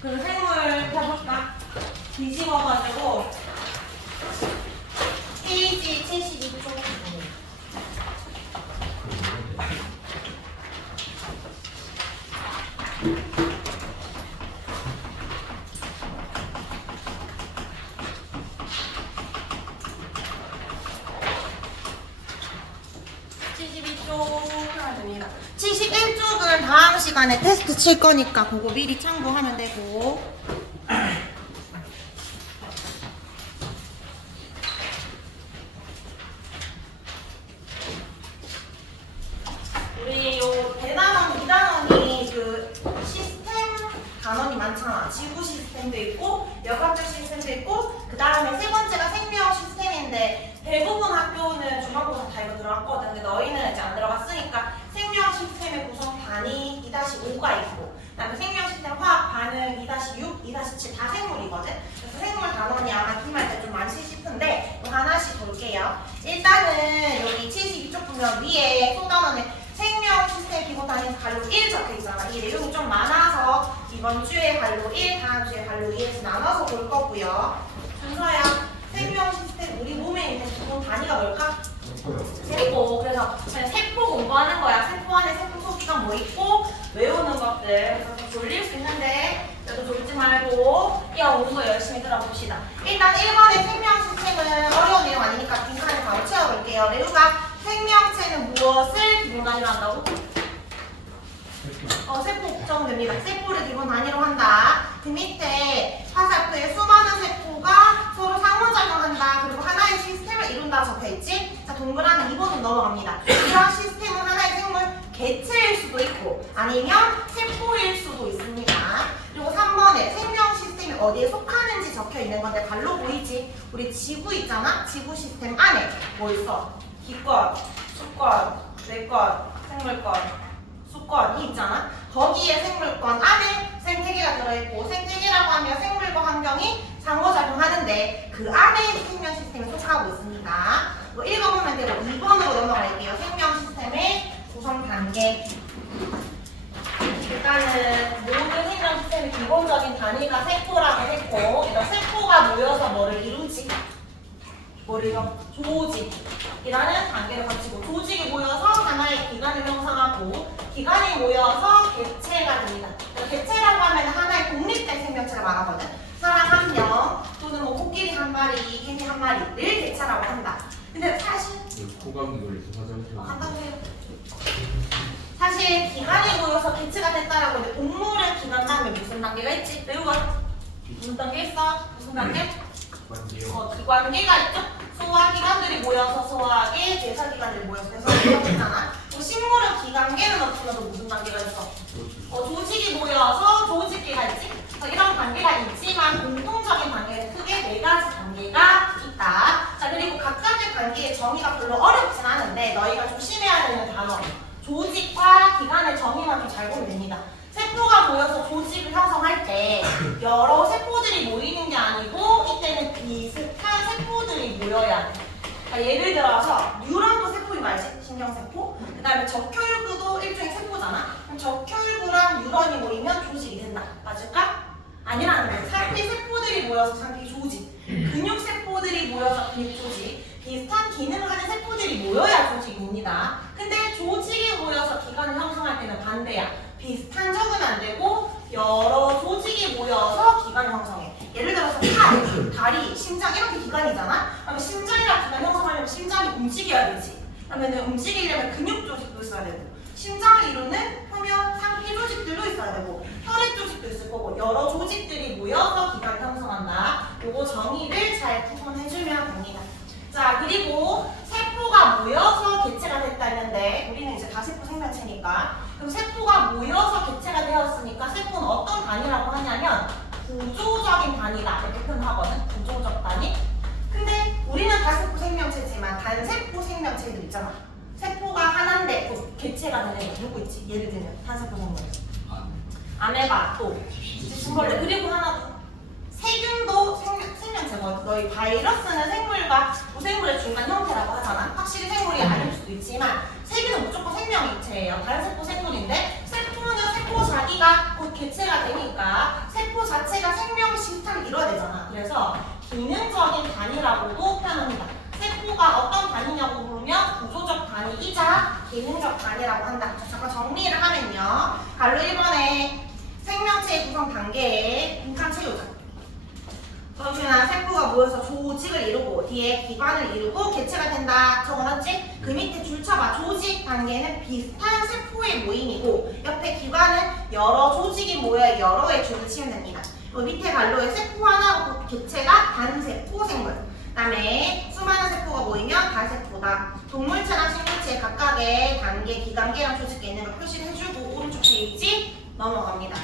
그 생물 해볼까? 뒤집어가지고 페이지 72쪽. 하면 됩니다. 71쪽은 다음 시간에 테스트 칠 거니까 그거 미리 참고하면 되고. 우리 요 대단원, 2단원이 그 시스템 단원이 많잖아. 지구 시스템도 있고 역학적 시스템도 있고 그 다음에 세 번째가 생명 시스템인데 대부분 학교는 중간고사 다 이거 들어갔거든. 근데 너희는 이제 안 들어갔으니까 생명 시스템의 구성 반이 2-5가 있고 그다음에 생명 시스템 화학 반응 2-6, 2-7 다 생물이거든. 그래서 생물 단원이 아마 기말 때 좀 많지 싶은데 또 하나씩 볼게요. 일단은 여기 72쪽 보면 위에 소단원에 생명 시스템 기본 단위에서 관로 1 적혀 있잖아. 이 내용이 좀 많아서 이번 주에 관로 1, 다음 주에 관로 2에서 나눠서 볼 거고요. 준서야, 생명 시스템 우리 몸에 있는 기본 단위가 뭘까? 세포. 그래서 그냥 세포 공부하는 거야. 세포 안에 세포 소기가 뭐 있고 외우는 것들. 그래서 좀 졸릴 수 있는데 그래도 졸지 말고 이어오는 거 열심히 들어봅시다. 일단 1번의 생명 시스템은 어려운 내용 아니니까 빈칸에 바로 채워볼게요. 레우가 생명체는 무엇을 기본 단위로 한다고? 세포 걱정됩니다. 세포를 기본 단위로 한다. 그 밑에 화살표에 수많은 세포가 서로 상호작용한다. 그리고 하나의 시스템을 이룬다 적혀있지? 자, 동그라미 2번은 넘어갑니다. 이런 시스템은 하나의 생물 개체일 수도 있고 아니면 세포일 수도 있습니다. 그리고 3번에 생명 시스템이 어디에 속하는지 적혀있는 건데 발로 보이지? 우리 지구 있잖아? 지구 시스템 안에 뭐 있어? 기권, 수권, 내권, 생물권, 수권이 있잖아. 거기에 생물권 안에 생태계가 들어있고 생태계라고 하면 생물과 환경이 상호작용하는데 그 안에 생명 시스템에 속하고 있습니다. 이거 읽어보면 되고 2번으로 넘어갈게요. 생명 시스템의 구성 단계. 일단은 모든 생명 시스템의 기본적인 단위가 세포라고 했고 일단 세포가 모여서 뭐를 이루지? 뭐를 이뤄? 조직이라는 단계를 거치고 조직이 모여서 하나의 기관을 형성하고 기관이 모여서 개체가 됩니다. 개체라고 하면 하나의 독립된 생명체를 말하거든. 사람 한 명 또는 뭐 코끼리 한 마리, 개미 한 마리를 개체라고 한다. 근데 사실 코감기 걸려서 화장실 한다고 해요. 사실 기관이 모여서 개체가 됐다라고 하는데 동물의 기관 다음에 무슨 단계가 있지? 배우가 무슨 단계 있어? 무슨 단계? 기관계가 있죠? 소화기관들이 모여서 소화계, 대사기관들이 모여서 대사기관 있잖아. 식물은 기관계는 없지만 무슨 단계가 있어? 조직이 모여서 조직계가 있지? 이런 단계가 있지만 공통적인 단계는 크게 4가지 단계가 있다. 자, 그리고 각각의 단계의 정의가 별로 어렵진 않은데 너희가 조심해야 되는 단어 조직과 기관의 정의만 좀 잘 보면 됩니다. 세포가 모여서 조직을 형성할 때 여러 세포들이 모이는 게 아니고 이때는 비슷한 세포들이 모여야 돼. 그러니까 예를 들어서 뉴런도 세포인 거 알지? 신경세포. 그 다음에 적혈구도 일종의 세포잖아. 그럼 적혈구랑 뉴런이 모이면 조직이 된다. 맞을까? 아니라는 거예요. 상피세포들이 모여서 상피조직. 근육세포들이 모여서 근육조직. 비슷한 기능을 하는 세포들이 모여야 조직입니다. 근데 조직이 모여서 기관을 형성할 때는 반대야. 비슷한 적은 안 되고 여러 조직이 모여서 기관을 형성해. 예를 들어서 팔, 다리, 심장 이렇게 기관이잖아. 그러면 심장이랑 기관 형성하려면 심장이 움직여야 되지. 그러면 움직이려면 근육 조직도 있어야 되고 심장을 이루는 표면 상피 조직들도 있어야 되고 혈액 조직도 있을 거고 여러 조직들이 모여서 기관을 형성한다. 요거 정의를 잘 구분해주면 됩니다. 자, 그리고 세포가 모여서 개체가 됐다는데 우리는 이제 다세포 생명체니까 그럼 세포가 모여서 개체가 되었으니까 세포는 어떤 단위라고 하냐면 구조적인 단위다 이렇게 표현하거든. 구조적 단위. 근데 우리는 다세포 생명체지만 단세포 생명체들 있잖아. 세포가 하나인데 또 개체가 되는 게 누구 있지? 예를 들면 단세포 생명체 아메바 또 지충벌레 그리고 하나 더 세균도 생명체거든. 너희 바이러스는 생물과 무생물의 중간 형태라고 하잖아. 확실히 생물이 아닐 수도 있지만 세균은 무조건 생명체예요. 다른 세포 생물인데 세포는 세포 자기가 곧 개체가 되니까 세포 세포 자체가 생명 시스템을 이뤄야 되잖아. 그래서 기능적인 단위라고도 표현합니다. 세포가 어떤 단위냐고 물으면 구조적 단위이자 기능적 단위라고 한다. 자, 잠깐 정리를 하면요. 갈로 1번에 생명체의 구성 단계에 빈칸 채우자. 정신아, 세포가 모여서 조직을 이루고 뒤에 기관을 이루고 개체가 된다. 적어놨지? 그 밑에 줄 쳐봐. 조직 단계는 비슷한 세포의 모임이고 옆에 기관은 여러 조직이 모여 여러의 줄을 치면 됩니다. 밑에 갈로에 세포 하나 개체가 단세포 생물. 그다음에 수많은 세포가 모이면 단세포다. 동물체랑 식물체 각각의 단계, 기관계랑 조직계 있는 걸 표시해주고 오른쪽 페이지 넘어갑니다.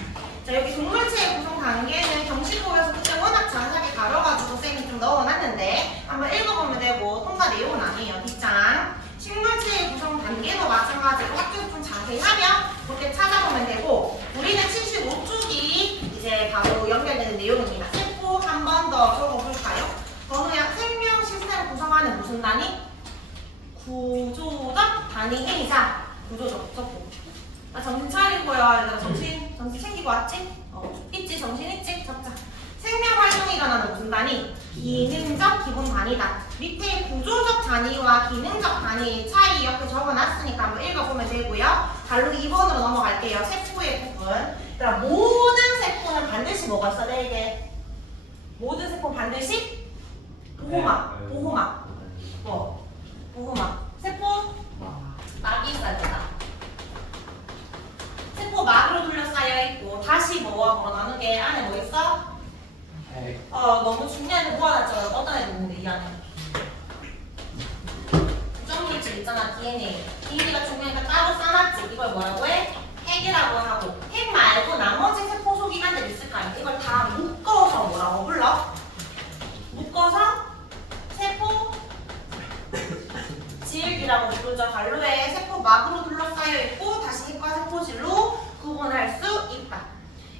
자, 여기 동물체의 구성 단계는 경식고에서 그때 워낙 자세하게 다뤄가지고 쌤이 좀 넣어놨는데 한번 읽어보면 되고 통과 내용은 아니에요. 뒷장. 식물체의 구성 단계도 마찬가지고 학교에서 좀 자세히 하면 그때 찾아보면 되고 우리는 75쪽이 이제 바로 연결되는 내용입니다. 세포 한 번 더 적어볼까요? 번호야, 생명 시스템을 구성하는 무슨 단위? 구조적 단위 행위자. 구조적 적고. 나 정신 차리고요. 얘들아 정신 챙기고 왔지? 있지? 정신 있지? 적자. 생명 활동이 일어나는 무슨 단위? 기능적 기본 단위다. 밑에 구조적 단위와 기능적 단위의 차이 옆에 적어놨으니까 한번 읽어보면 되고요. 갈로 2번으로 넘어갈게요. 세포의 부분. 얘들아 모든 세포는 반드시 뭐가 있어야 돼? 이게 모든 세포는 반드시 보호막. 보호막. 보호막. 세포 막이 있어야 된다. 세포 막으로 둘러싸여 있고 다시 뭐와 뭐로 나눈 게 안에 뭐 있어? 너무 중요한 거 모아놨잖아. 어떤 애 있는데 이 안에 구성물질 있잖아. DNA가 중요하니까 따로 싸놨지. 이걸 뭐라고 해? 핵이라고 하고 핵 말고 나머지 세포 소기관들 있을 거 아니야. 이걸 다 묶어서 뭐라고 불러? 묶어서 세포 질이라고 부르죠. 갈로에 세포 막으로 둘러싸여 있고 다시 핵과 세포질로 구분할 수 있다.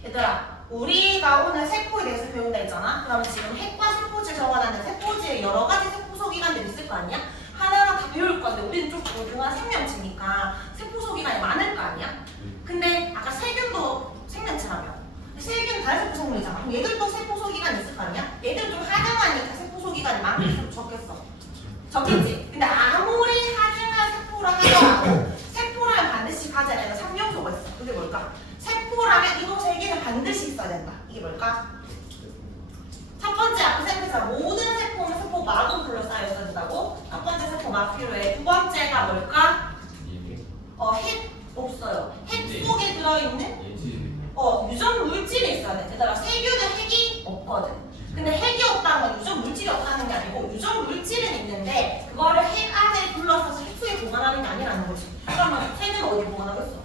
얘들아 우리가 오늘 세포에 대해서 배운다 했잖아. 그러면 지금 핵과 세포질 적어놨는데 세포질에 여러 가지 세포 소기관들이 있을 거 아니야? 하나하나 다 배울 건데 우리는 좀 고등한 생명체니까 세포 소기관이 많을 거 아니야? 근데 아까 세균도 생명체라며. 세균은 다른 세포 생물이잖아. 그럼 얘들도 세포 소기관이 있을 거 아니야? 얘들은 좀 하등하니까 세포 소기관이 많겠어? 적겠어? 적겠지? 근데 아무리 하등한 세포라 하더라도 세포라면 반드시 가져야 되는 3요소가 있어. 그게 뭘까? 세포라면 이거 세 개는 반드시 있어야 된다. 이게 뭘까? 첫 번째 아까 생각했잖아. 모든 세포는 세포 막으로 둘러싸여 있어야 된다고. 첫 번째 세포 막 필요해. 두 번째가 뭘까? 핵 없어요. 핵 속에 들어있는 유전 물질이 있어야 돼. 얘들아 세균은 핵이 없거든. 근데 핵이 없다는 건 유전 물질이 없다는 게 아니고 유전 물질은 있는데 그거를 핵 안에 둘러싸서 핵 속에 보관하는 게 아니라는 거지. 그러면 핵은 어디 보관하겠어?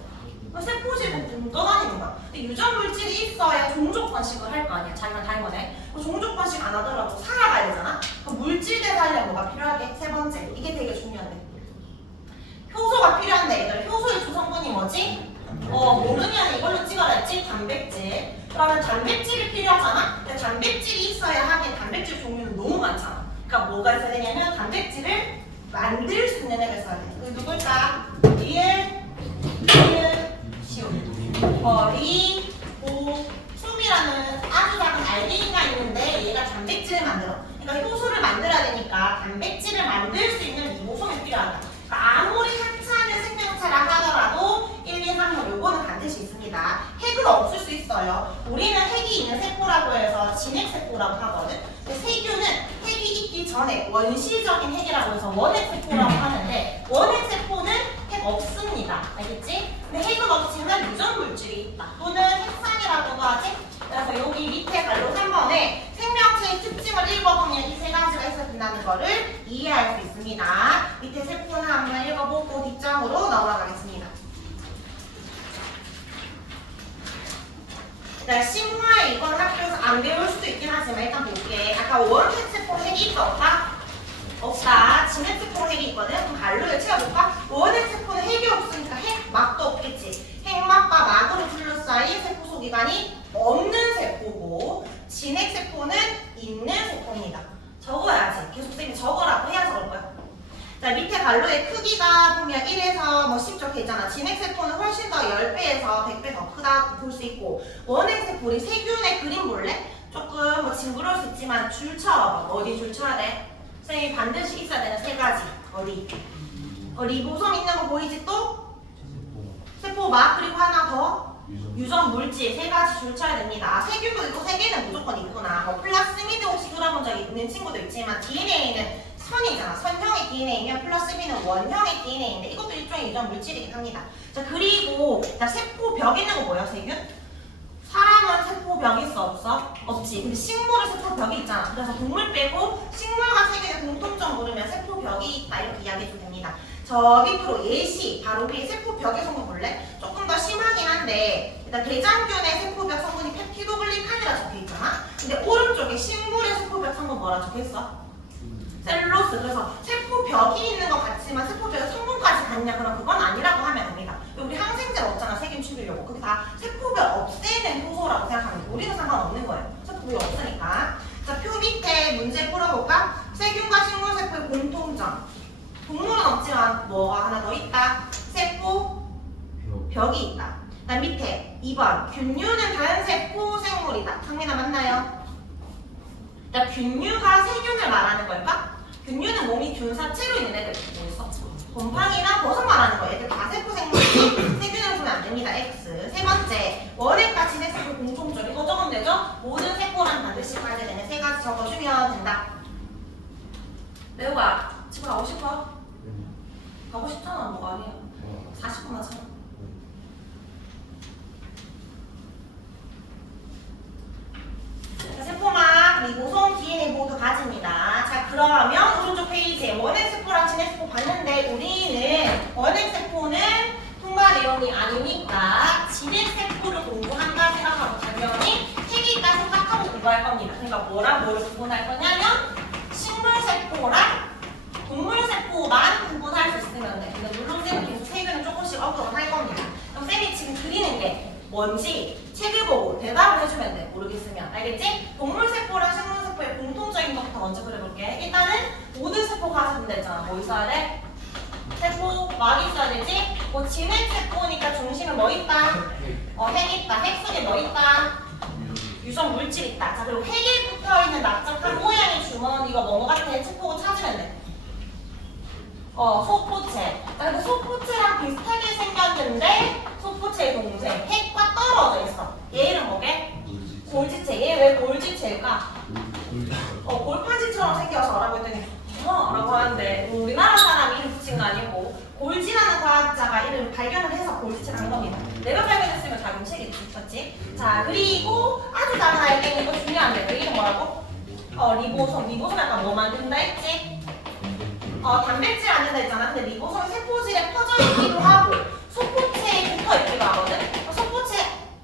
세포질은 붕 떠다니는 거야. 근데 유전 물질이 있어야 종족 번식을 할 거 아니야. 자기가 다른 거네. 종족 번식 안 하더라도 살아가야 되잖아. 그럼 물질 대사량 뭐가 필요하게? 세 번째. 이게 되게 중요한데. 효소가 필요한데 얘들 효소의 주성분이 뭐지? 모르면 이걸로 찍어라 했지? 단백질. 그러면 단백질이 필요하잖아? 근데 단백질이 있어야 하긴 단백질 종류는 너무 많잖아. 그러니까 뭐가 있어야 되냐면 단백질을 만들 수 있는 애가 있어야 돼. 그게 누굴까? 리보솜이라는 아주 작은 알데히드가 있는데 얘가 단백질을 만들어. 그러니까 효소를 만들어야 되니까 단백질을 만들 수 있는 리보솜이 필요하다. 그러니까 아무리 하찮은 생명체라 하더라도 1, 2, 3, 4 요거는 반드시 있습니다. 핵은 없을 수 있어요. 우리는 핵이 있는 세포라고 해서 진핵세포라고 하거든. 근데 세균은 핵이 있기 전에 원시적인 핵이라고 해서 원핵세포라고 하는데 원핵세포는 핵 없습니다. 알겠지? 근데 핵은 없지만 유전 물질이 있다. 또는 핵산이라고도 하지? 그래서 여기 밑에 갈로 3번에 생명체의 특징을 읽어보면 이 세 가지가 있어야 된다는 거를 이해할 수 있습니다. 밑에 세포는 한번 읽어보고 뒷장으로 넘어가겠습니다. 자, 심화에 이건 학교에서 안 배울 수도 있긴 하지만 일단 볼게. 아까 원핵세포 핵이 있다 없다? 없다. 진핵세포 핵이 있거든. 그럼 갈로에 채워볼까? 원핵세포는 핵이 없으니까 핵막도 없겠지. 핵막과 막으로 둘러싸인 세포 소기관이 없는 세포고 진핵세포는 있는 세포입니다. 적어야지. 계속 쌤이 적으라고 해야 적을 거야. 자, 밑에 갈로의 크기가 보면 1에서 뭐 10 적혀 있잖아. 진핵세포는 훨씬 더 10배에서 100배 더 크다고 볼 수 있고, 원핵세포, 우리 세균의 그림 볼래? 조금 뭐 징그러울 수 있지만 줄 쳐봐. 어디 줄 쳐야 돼? 선생님이 반드시 있어야 되는 세 가지. 어디? 리보솜 있는 거 보이지 또? 세포막, 그리고 하나 더 유전 물질 세 가지 줄 쳐야 됩니다. 세균도 있고 세 개는 무조건 있구나. 플라스미드 혹시 들어본 적 있는 친구도 있지만 DNA는 선이잖아. 선형의 DNA면 플라스미드는 원형의 DNA인데 이것도 일종의 유전 물질이긴 합니다. 자, 그리고 자, 세포벽 있는 거 뭐야, 세균? 사람은 세포벽이 있어 없어? 없지. 근데 식물은 세포벽이 있잖아. 그래서 동물 빼고 식물과 세균의 공통점 모르면 세포벽이 있다 이렇게 이야기해도 됩니다. 저 밑으로 예시 바로 위에 세포벽의 성분 볼래? 조금 더 심하긴 한데 일단 대장균의 세포벽 성분이 펩티도글리칸이라 적혀있잖아. 근데 오른쪽에 식물의 세포벽 성분 뭐라 적혀있어? 셀룰로스. 그래서 세포벽이 있는 것 같지만 세포벽의 성분까지 같냐? 그럼 그건 아니라고 하면 됩니다. 우리 항생제 없잖아, 세균 죽이려고. 그게 다 세포벽 없애는 효소라고 생각하면 돼. 우리는 상관없는 거예요. 세포벽이 없으니까. 자, 표 밑에 문제 풀어볼까? 세균과 식물세포의 공통점. 동물은 없지만 뭐가 하나 더 있다? 세포벽이 있다. 그다음 밑에 2번 균류는 단세포 생물이다. 상민아 맞나요? 자, 균류가 세균을 말하는 걸까? 균류는 몸이 균사체로 있는 애들 뭐 있어? 곰팡이나 버섯 말하는 거. 애들 다 세포 생물이지 세균을 보면 안 됩니다. X. 세 번째 원액과 진핵세포 공통점. 이거 적으면 되죠? 모든 세포랑 반드시 가져야 되는 세 가지 적어주면 된다. 매우가 집에 가고 싶어? 가고 싶잖아. 뭐가 아니야. 40분 하잖아. 세포막, 리보솜, DNA 모두 가집니다. 자, 그러면 오른쪽 페이지에 원핵세포랑 진핵세포 봤는데 우리는 원핵세포는 통과 내용이 아니니까 진핵세포를 공부한다 생각하고 당연히 핵이 있다 생각하고 공부할 겁니다. 그러니까 뭐랑 뭐를 구분할 거냐면 식물세포랑 동물세포만 구분할 수 있으면 돼. 근데 물론 쌤은 계속 세균은 조금씩 언급을 할 겁니다. 그럼 쌤이 지금 그리는 게 뭔지 책을 보고 대답을 해주면 돼. 모르겠으면. 알겠지? 동물세포랑 식물세포의 공통적인 것부터 먼저 그려볼게. 일단은 모든 세포가 가진다 했잖아. 뭐 있어야 돼? 세포막이 있어야 되지? 뭐 진핵세포니까 중심에 뭐 있다? 핵 있다. 핵 속에 뭐 있다? 유전 물질 있다. 자, 그리고 핵에 붙어있는 납작한 모양의 주머니 이거 뭐 같아? 책 보고 찾으면 돼. 소포체. 근데 소포체랑 비슷하게 생겼는데 소포체의 동생 핵과 떨어져 있어. 얘 이름 뭐게? 골지체. 얘 왜 골지체일까? 골판지처럼 생겨서 라고 했더니 라고 하는데 우리나라 사람이 이름 붙인 거 아니고 골지라는 과학자가 이름 발견을 해서 골지체를 한 겁니다. 내가 발견했으면 작은 책이지. 맞지? 자, 그리고 아주 작은 알갱이 이거 중요한데 그 이름 뭐라고? 리보솜. 리보솜 약간 뭐 만든다 했지? 단백질 만든다 했잖아. 근데 리보솜이 세포질에 퍼져 있기도 하고 소포체에 붙어 있기도 하거든. 소포체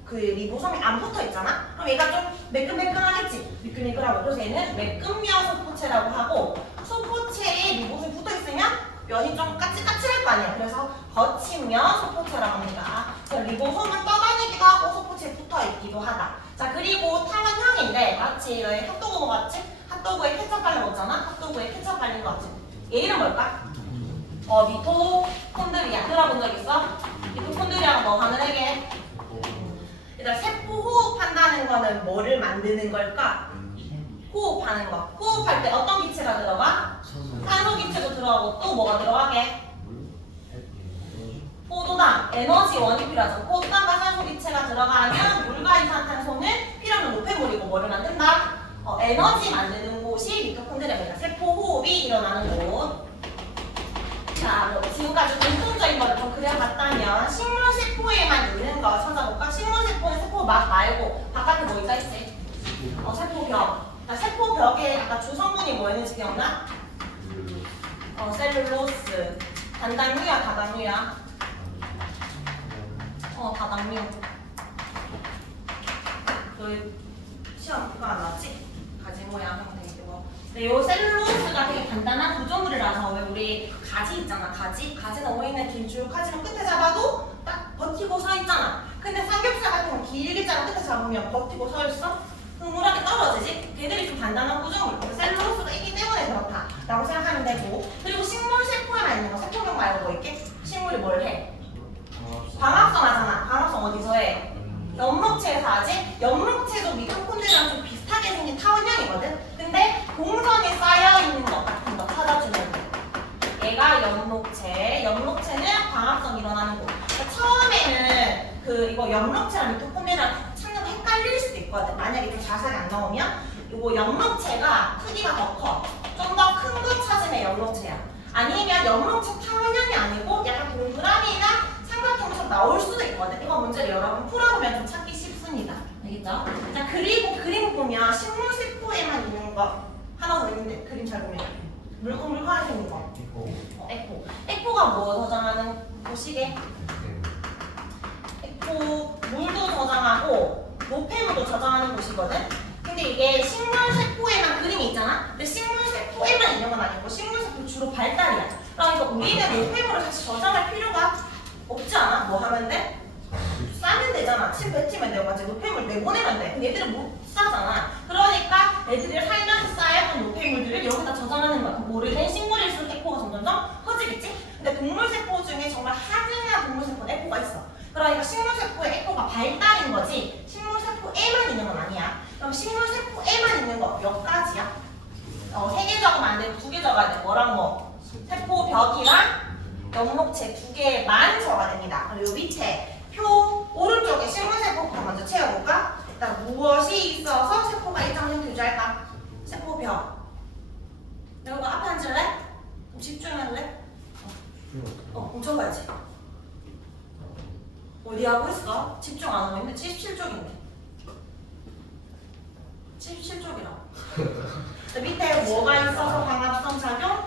그 리보솜이 안 붙어 있잖아. 그럼 얘가 좀 매끈매끈하겠지. 미끌미끌하고. 그래서 얘는 매끈면 소포체라고 하고 소포체에 리보솜이 붙어 있으면 면이 좀 까칠까칠할 거 아니야. 그래서 거친 면 소포체라고 합니다. 그래서 리보솜은 떠다니기도 하고 소포체에 붙어 있기도 하다. 자, 그리고 탄환형인데 마치 핫도그 먹었지? 핫도그에 케첩 발라 먹잖아. 핫도그에 케첩 발린 거 같지? 얘 이름 뭘까? 미토콘드리아. 들어본 적 있어? 미토콘드리아가 뭐 하는 애게? 일단 세포 호흡한다는 거는 뭐를 만드는 걸까? 호흡하는 거. 호흡할 때 어떤 기체가 들어가? 산소 기체도 들어가고 또 뭐가 들어가게? 포도당, 에너지원이 필요하죠. 포도당과 산소 기체가 들어가면 물과 이산탄소는 필요한 노폐물이고 뭐를 만든다? 에너지 만드는 곳이 미토콘드리아입니다. 세포 호흡이 일어나는 곳. 자, 뭐 지금까지 공통적인 거를 좀 그려봤다면 식물세포에만 있는 거 찾아볼까? 식물세포는 세포막 말고 바깥에 뭐 있지? 세포벽. 세포벽에 아까 주성분이 뭐였는지 기억나? 셀룰로스. 단당류야, 다당류야? 다당류. 너 시험 그거 안 나왔지? 가지 모양 형태 이거. 근데 요 셀룰로스가 되게 단단한 구조물이라서 왜 우리 가지 있잖아. 가지 넘어 있는 긴 줄 가지는 끝에 잡아도 딱 버티고 서 있잖아. 근데 삼겹살 같은 거 길게 자른 끝에 잡으면 버티고 서 있어? 흐물하게 떨어지지? 걔들이 좀 단단한 구조물, 셀룰로스가 있기 때문에 그렇다 라고 생각하면 되고, 그리고 식물 세포에만 있는 거, 세포경 말고 뭐 있게? 식물이 뭘 해? 광합성 하잖아. 광합성 어디서 해? 엽록체에서 하지? 엽록체도 미토콘드리아랑 좀 비슷하게 생긴 타원형이거든? 근데 동선이 쌓여있는 것 같은 거 찾아주면 돼. 얘가 엽록체, 엽록체는 광합성 일어나는 곳. 그러니까 처음에는 이거 엽록체랑 미토콘드리아랑 찾는 거 헷갈릴 수도 있거든. 만약에 좀 자세히 안 나오면 이거 엽록체가 크기가 더 커. 좀 더 큰 거 찾으면 엽록체야. 아니면 엽록체 타원형이 아니고 약간 동그라미나 삼각형처럼 나올 수도 있거든. 이거 문제를 여러분 풀어보면 좀 찾기 쉽습니다. 알겠죠? 자, 그리고 그림 보면 식물 세포에만 있는 거 하나 더 있는데 그림 잘 보면 물컹물컹하게 생긴 거. 에코. 에코가 뭐 저장하는 곳이게? 에코 물도 저장하고 노폐물도 저장하는 곳이거든. 근데 이게 식물 세포에만 그림이 있잖아. 근데 식물 세포에만 있는 건 아니고 식물 세포 주로 발달이야. 그러니까 우리는 노폐물을 다시 저장할 필요가 없지 않아? 뭐 하면 돼? 싸면 되잖아. 침 뱉으면 되고 같이 노폐물 내보내면 돼. 근데 얘들은 못 싸잖아. 그러니까 애들이 살면서 쌓여둔 노폐물들을 여기다 저장하는 거야. 오래된 식물일수록 에코가 점점점 커지겠지? 근데 동물세포 중에 정말 하등한 동물세포는 에코가 있어. 그러니까 식물세포의 에코가 발달인 거지 식물세포에만 있는 건 아니야. 그럼 식물세포에만 있는 거 몇 가지야? 3개 적으면 안 되고 2개 적어야 돼. 뭐랑 뭐? 세포벽이랑 엽록체 2개만 적어야 됩니다. 그리고 밑에 표 오른쪽에 식물세포부터 먼저 채워볼까? 일단 무엇이 있어서 세포가 일정량 교제할까? 세포벽. 여러분 앞에 앉을래? 좀 집중할래? 엄청 가야지. 어디 하고 있어? 집중 안 하고 있는데 77쪽인데 77쪽이라. 밑에 뭐가 있어서 광합성 작용?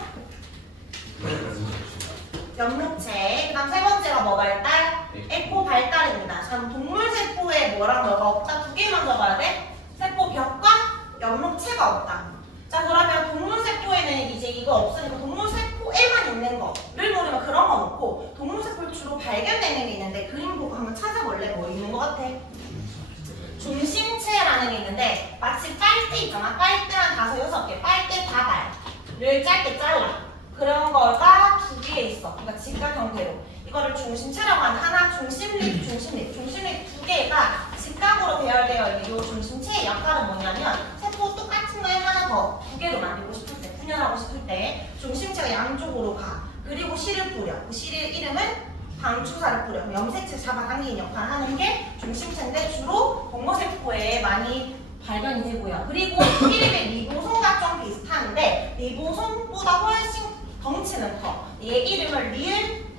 엽록체. 그 다음 세 번째가 뭐 발달? 에코 발달입니다. 그럼 동물세포에 뭐랑 뭐가 없다? 2개만 적어야 돼? 세포벽과 엽록체가 없다. 자, 그러면 동물세포에는 이제 이거 없으니까 동물세포에만 있는 거를 모르면 그런 거 놓고 동물세포를 주로 발견되는 게 있는데 그림 보고 한번 찾아볼래? 뭐 있는 거 같아? 중심체라는 게 있는데 마치 빨대 있잖아. 빨대 한 5, 6개 빨대 다발을 짧게 잘라. 그런 거가 2개 있어. 그러니까 직각 형태로. 이거를 중심체라고 하는 하나 중심립 2개가 직각으로 배열되어 있는 이 중심체의 역할은 뭐냐면 세포 똑같은 거에 하나 더 2개로 만들고 싶을 때 분열하고 싶을 때 중심체가 양쪽으로 가. 그리고 실을 뿌려. 그 실의 이름은 방추사를 뿌려. 염색체 잡아당기는 역할을 하는 게 중심체인데 주로 동물세포에 많이 발견이 되고요. 그리고 이름의 리보솜과 좀 비슷한데 리보솜보다 훨씬 덩치는 커. 얘 이름을 리을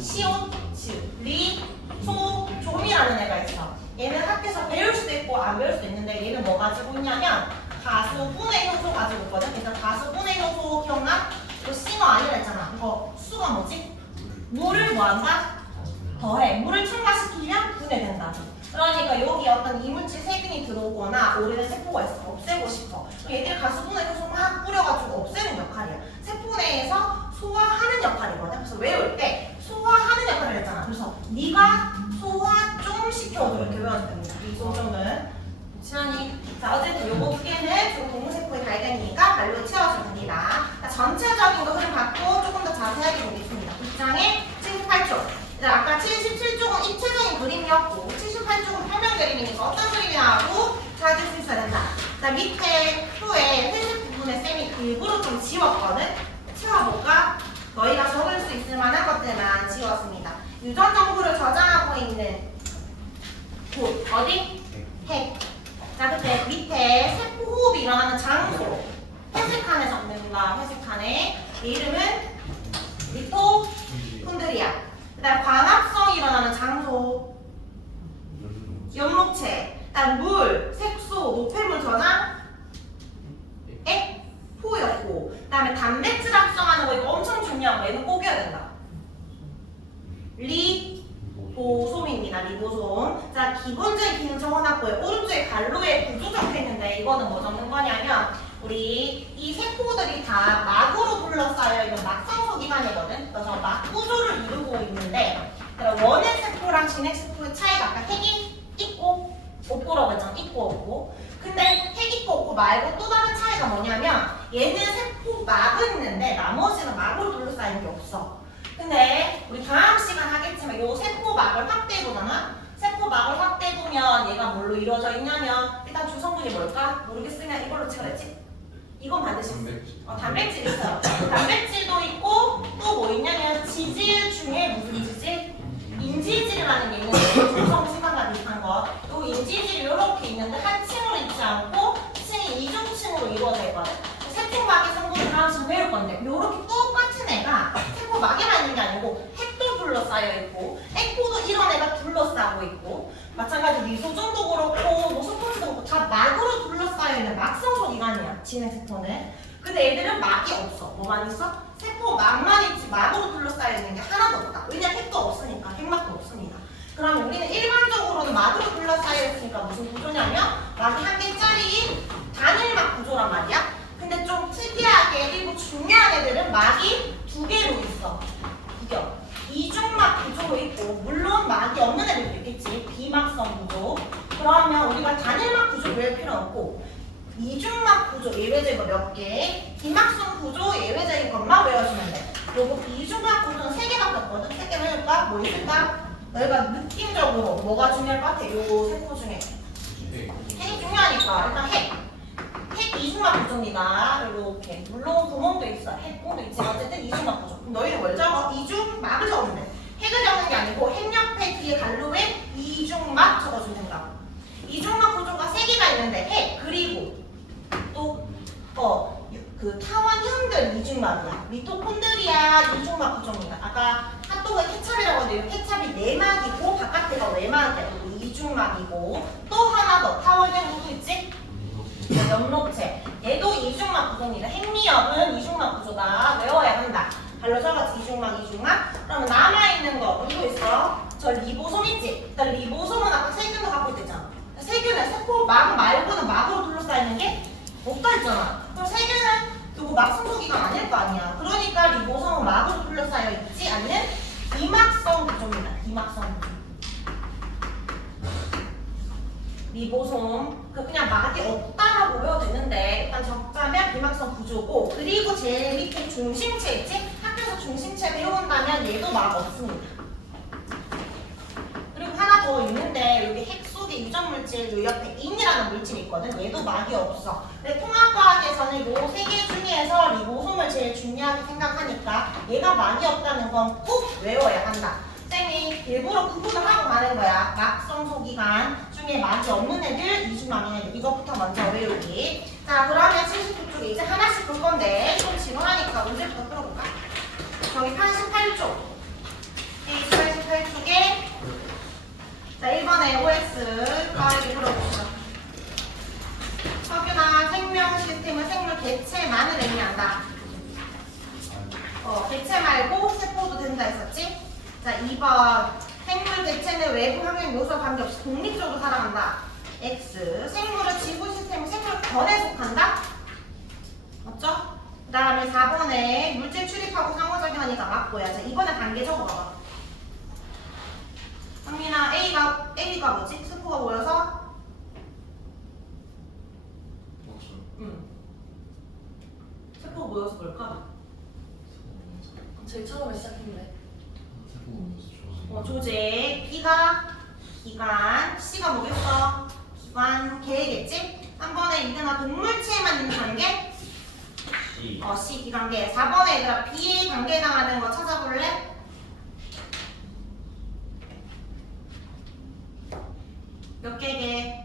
시옷 리소좀이라는 애가 있어. 얘는 학교에서 배울 수도 있고 안 배울 수도 있는데 얘는 뭐 가지고 있냐면 가수분해 효소 가지고 있거든. 그래서 가수분해 효소 기억나? 이거 싱어 아니라 했잖아. 이거 수가 뭐지? 물을 뭐한다? 더해. 물을 첨가시키면 분해된다. 그러니까 여기 어떤 이물질 세균이 들어오거나 오래된 세포가 있어. 없애고 싶어. 얘들 가수분해 효소 막 뿌려가지고 없애는 역할이야. 세포 내에서 소화하는 역할이거든. 그래서 외울 때 소화하는 역할을 했잖아. 그래서 네가 소화 좀 시켜줘 이렇게 외워야 됩니다. 이 소점은 지난이 자 어쨌든 요거 2개는 주로 동물세포의 발견이니까 발로에 채워주면 됩니다. 자, 전체적인 거 흐름 받고 조금 더 자세하게 보겠습니다. 9장의 78쪽. 아까 77쪽은 입체적인 그림이었고 78쪽은 평면 그림이니까 어떤 그림이 나오고 찾을 수 있어야 된다. 자, 밑에 표에 회색 부분에 쌤이 일부러 좀 지웠거든. 채워볼까? 너희가 적을 수 있을 만한 것들만 지웠습니다. 유전 정보를 저장하고 있는 곳 어디? 핵. 자, 그때 밑에 세포 호흡이 일어나는 장소 회색 칸에 적는다. 회색 칸에 이름은 미토콘드리아. 그다음 광합성이 일어나는 장소 엽록체. 그다음 물, 색소, 노폐물 저장 에코였고. 그다음에 단백질 합성하는 거 이거 엄청 중요한 거. 얘는 꼭 해야 된다. 리보솜입니다. 리보솜. 자, 기본적인 기능 적어놨고요. 오른쪽에 갈로에 구조 적혀있는데 이거는 뭐 적는 거냐면 우리 이 세포들이 다 막으로 둘러싸여 있는 막성소 기관이거든. 그래서 막 구조를 이루고 있는데 원핵 세포랑 진핵 세포의 차이가 아까 핵이 있고 없고라고 했잖아. 있고 없고. 세포 말고 또 다른 차이가 뭐냐면 얘는 세포막은 있는데 나머지는 막으로 둘러싸인 게 없어. 근데 우리 다음 시간 하겠지만 요 세포막을 확대해보잖아. 세포막을 확대해보면 얘가 뭘로 이루어져 있냐면 일단 주성분이 뭘까? 모르겠으면 이걸로 찍어야지. 이건 반드시 있어. 단백질 있어요. 단백질도 있고 또 뭐 있냐면 지질 중에 무슨 지질? 인지질이라는 게 있는데 조성 시간과 비슷한 거. 요 인지질이 이렇게 있는데 한 층으로 있지 않고 층이 이중층으로 이루어져 있거든. 세포막의 성분을 다음 시간 배울 건데 요렇게 똑같은 애가 세포막에만 있는 게 아니고 핵도 둘러싸여 있고 에코도 이런 애가 둘러싸고 있고 마찬가지로 리소좀도 그렇고 노소포지도 그렇고 다 막으로 둘러싸여 있는 막성소 기관이야 진행세포는. 근데 애들은 막이 없어. 뭐만 있어? 세포막만 있지 막으로 둘러싸여 있는 게 하나도 없다. 왜냐면 핵도 없으니까. 핵막도 없습니다. 그럼 우리는 일반적으로는 막으로 둘러싸여 있으니까 무슨 구조냐면 막이 한 개짜리 단일막 구조란 말이야. 근데 좀 특이하게 일부 중요한 애들은 막이 두 개로 있어. 구경. 이중막 구조로 있고 물론 막이 없는 애들도 있겠지. 비막성 구조. 그러면 우리가 단일막 구조 외울 필요는 없고 이중막 구조 예외적인 거 몇 개, 비막성 구조 예외적인 것만 외워주면 돼. 요거 이중막 구조는 3개밖에 없거든. 3개 외울까? 뭐 있을까? 너희가 느낌적으로 뭐가 중요할 것 같아? 요 세포 중에 핵이 중요하니까 일단 핵 이중막 구조입니다. 이렇게 물론 구멍도 있어. 핵공도 있지만 어쨌든 이중막 구조. 그럼 너희는 뭘 적어? 이중막을 적으면 돼. 핵을 적는 게 아니고 핵 옆에 뒤에 갈로에 이중막 적어주면 된다. 이중막 구조가 3개가 있는데 핵 그리고 또 그 타원형들 이중막이야. 미토콘드리아 이중막 구조입니다. 아까 핫도그의 케찹이라고 하는데 케찹이 내막이고 바깥에가 외막이야. 그리고 이중막이고 또 하나 더 타원형 누구 있지? 염록체. 얘도 이중막 구조입니다. 핵미역은 이중막 구조다. 외워야 한다. 발로 적었지. 이중막. 그러면 남아있는 거 누구 있어? 저 리보솜 있지? 일단 리보솜은 아까 세균도 갖고 있댔잖아. 세균은 세포막 말고는 막으로 둘러싸이는 게 없다 했잖아. 그럼 세균은 누구 막성소기가 아닐 거 아니야. 그러니까 리보솜은 막으로 둘러싸여 있지 않는 비막성 구조입니다. 비막성 구조. 리보솜 그냥 막이 없다라고 외워도 되는데 일단 적자면 비막성 구조고 그리고 제일 밑에 중심체 있지? 학교에서 중심체 배운다면 얘도 막 없습니다. 그리고 하나 더 있는데 여기 핵 속에 유전물질 요 옆에 인이라는 물질이 있거든. 얘도 막이 없어. 근데 통합과학에서는 요 3개 중에서 리보솜을 제일 중요하게 생각하니까 얘가 막이 없다는 건 꼭 외워야 한다. 쌤이 일부러 구분을 하고 가는 거야. 막성소기관 중에 막이 없는 애들, 이중막인 애들. 이것부터 먼저 외우기. 자, 그러면 79쪽에 이제 하나씩 볼 건데 좀 지루하니까 문제부터 풀어볼까? 저기 88쪽. 페이지 88쪽에 자, 1번에 OX 빠르게 풀어봅시다. 석유나 생명 시스템은 생물 개체만을 의미한다. 개체 말고 세포도 된다 했었지? 자, 2번 생물 개체는 외부 환경 요소와 관계없이 독립적으로 살아간다. X 생물은 지구 시스템 생물권에 속한다. 맞죠? 그 다음에 4번에 물질 출입하고 상호작용하니까 맞고요. 자, 이번에 단계 적어봐봐. 상민아, A가 뭐지? 세포가 모여서? 세포가 모여서 뭘까? 제일 처음에 시작했는데. 조직. B가 기관. C가 뭐겠어? 기관 개겠지? 3번에 이등아 동물체에만 있는 관계? C 기관계. 4번에 얘들아 B의 관계에 해당하는 거 찾아볼래? 몇 개게?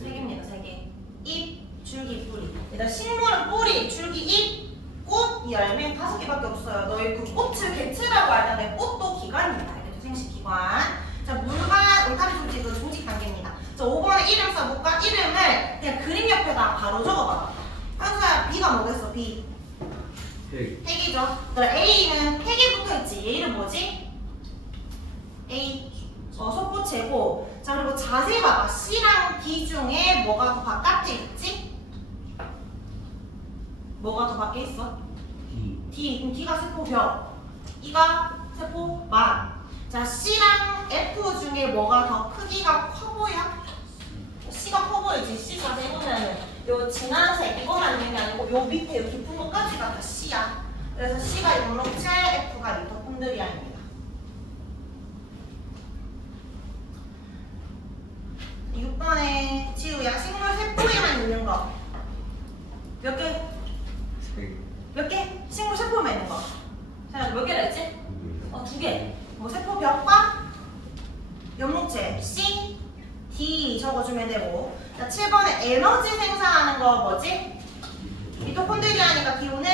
3개입니다. 3개. 잎, 줄기, 뿌리. 얘들아 식물은 뿌리, 줄기, 잎, 꽃, 열매 5개밖에 없어요. 너희 그 꽃을 개체라고 알잖아요. 꽃도 기관입니다. 알겠죠? 생식기관. 자, 물과 울타리 조직은 조직 단계입니다. 자, 5번에 이름 써볼까? 이름을 그냥 그림 옆에다 바로 적어봐. 한수야, B가 뭐겠어? B. 핵이죠. 그럼 A는 핵에 붙어있지. 얘 이름 뭐지? A. 속보체고. 자, 그리고 자세히 봐봐. C랑 D 중에 뭐가 더 바깥에 있지? 뭐가 더 밖에 있어? D. 그럼 D가 세포벽, E가 세포막. 자, C랑 F 중에 뭐가 더 크기가 커 보여? 4세모이지. C 4세모면은 요 진한 색 이거만 있는 게 아니고 요 밑에 요 깊은 것까지가 다 C야. 그래서 C가 용록체, F가 미토콘드리아입니다. 6번에 지우야 식물 세포에만 있는 거 몇 개? 몇 개? 식물 세포에만 있는 거. 자, 몇 개라 했지? 2개. 뭐 세포벽과 용록체 C, D 적어주면 되고. 자, 7번에 에너지 생산하는 거 뭐지? 미토콘드리아니까 기호는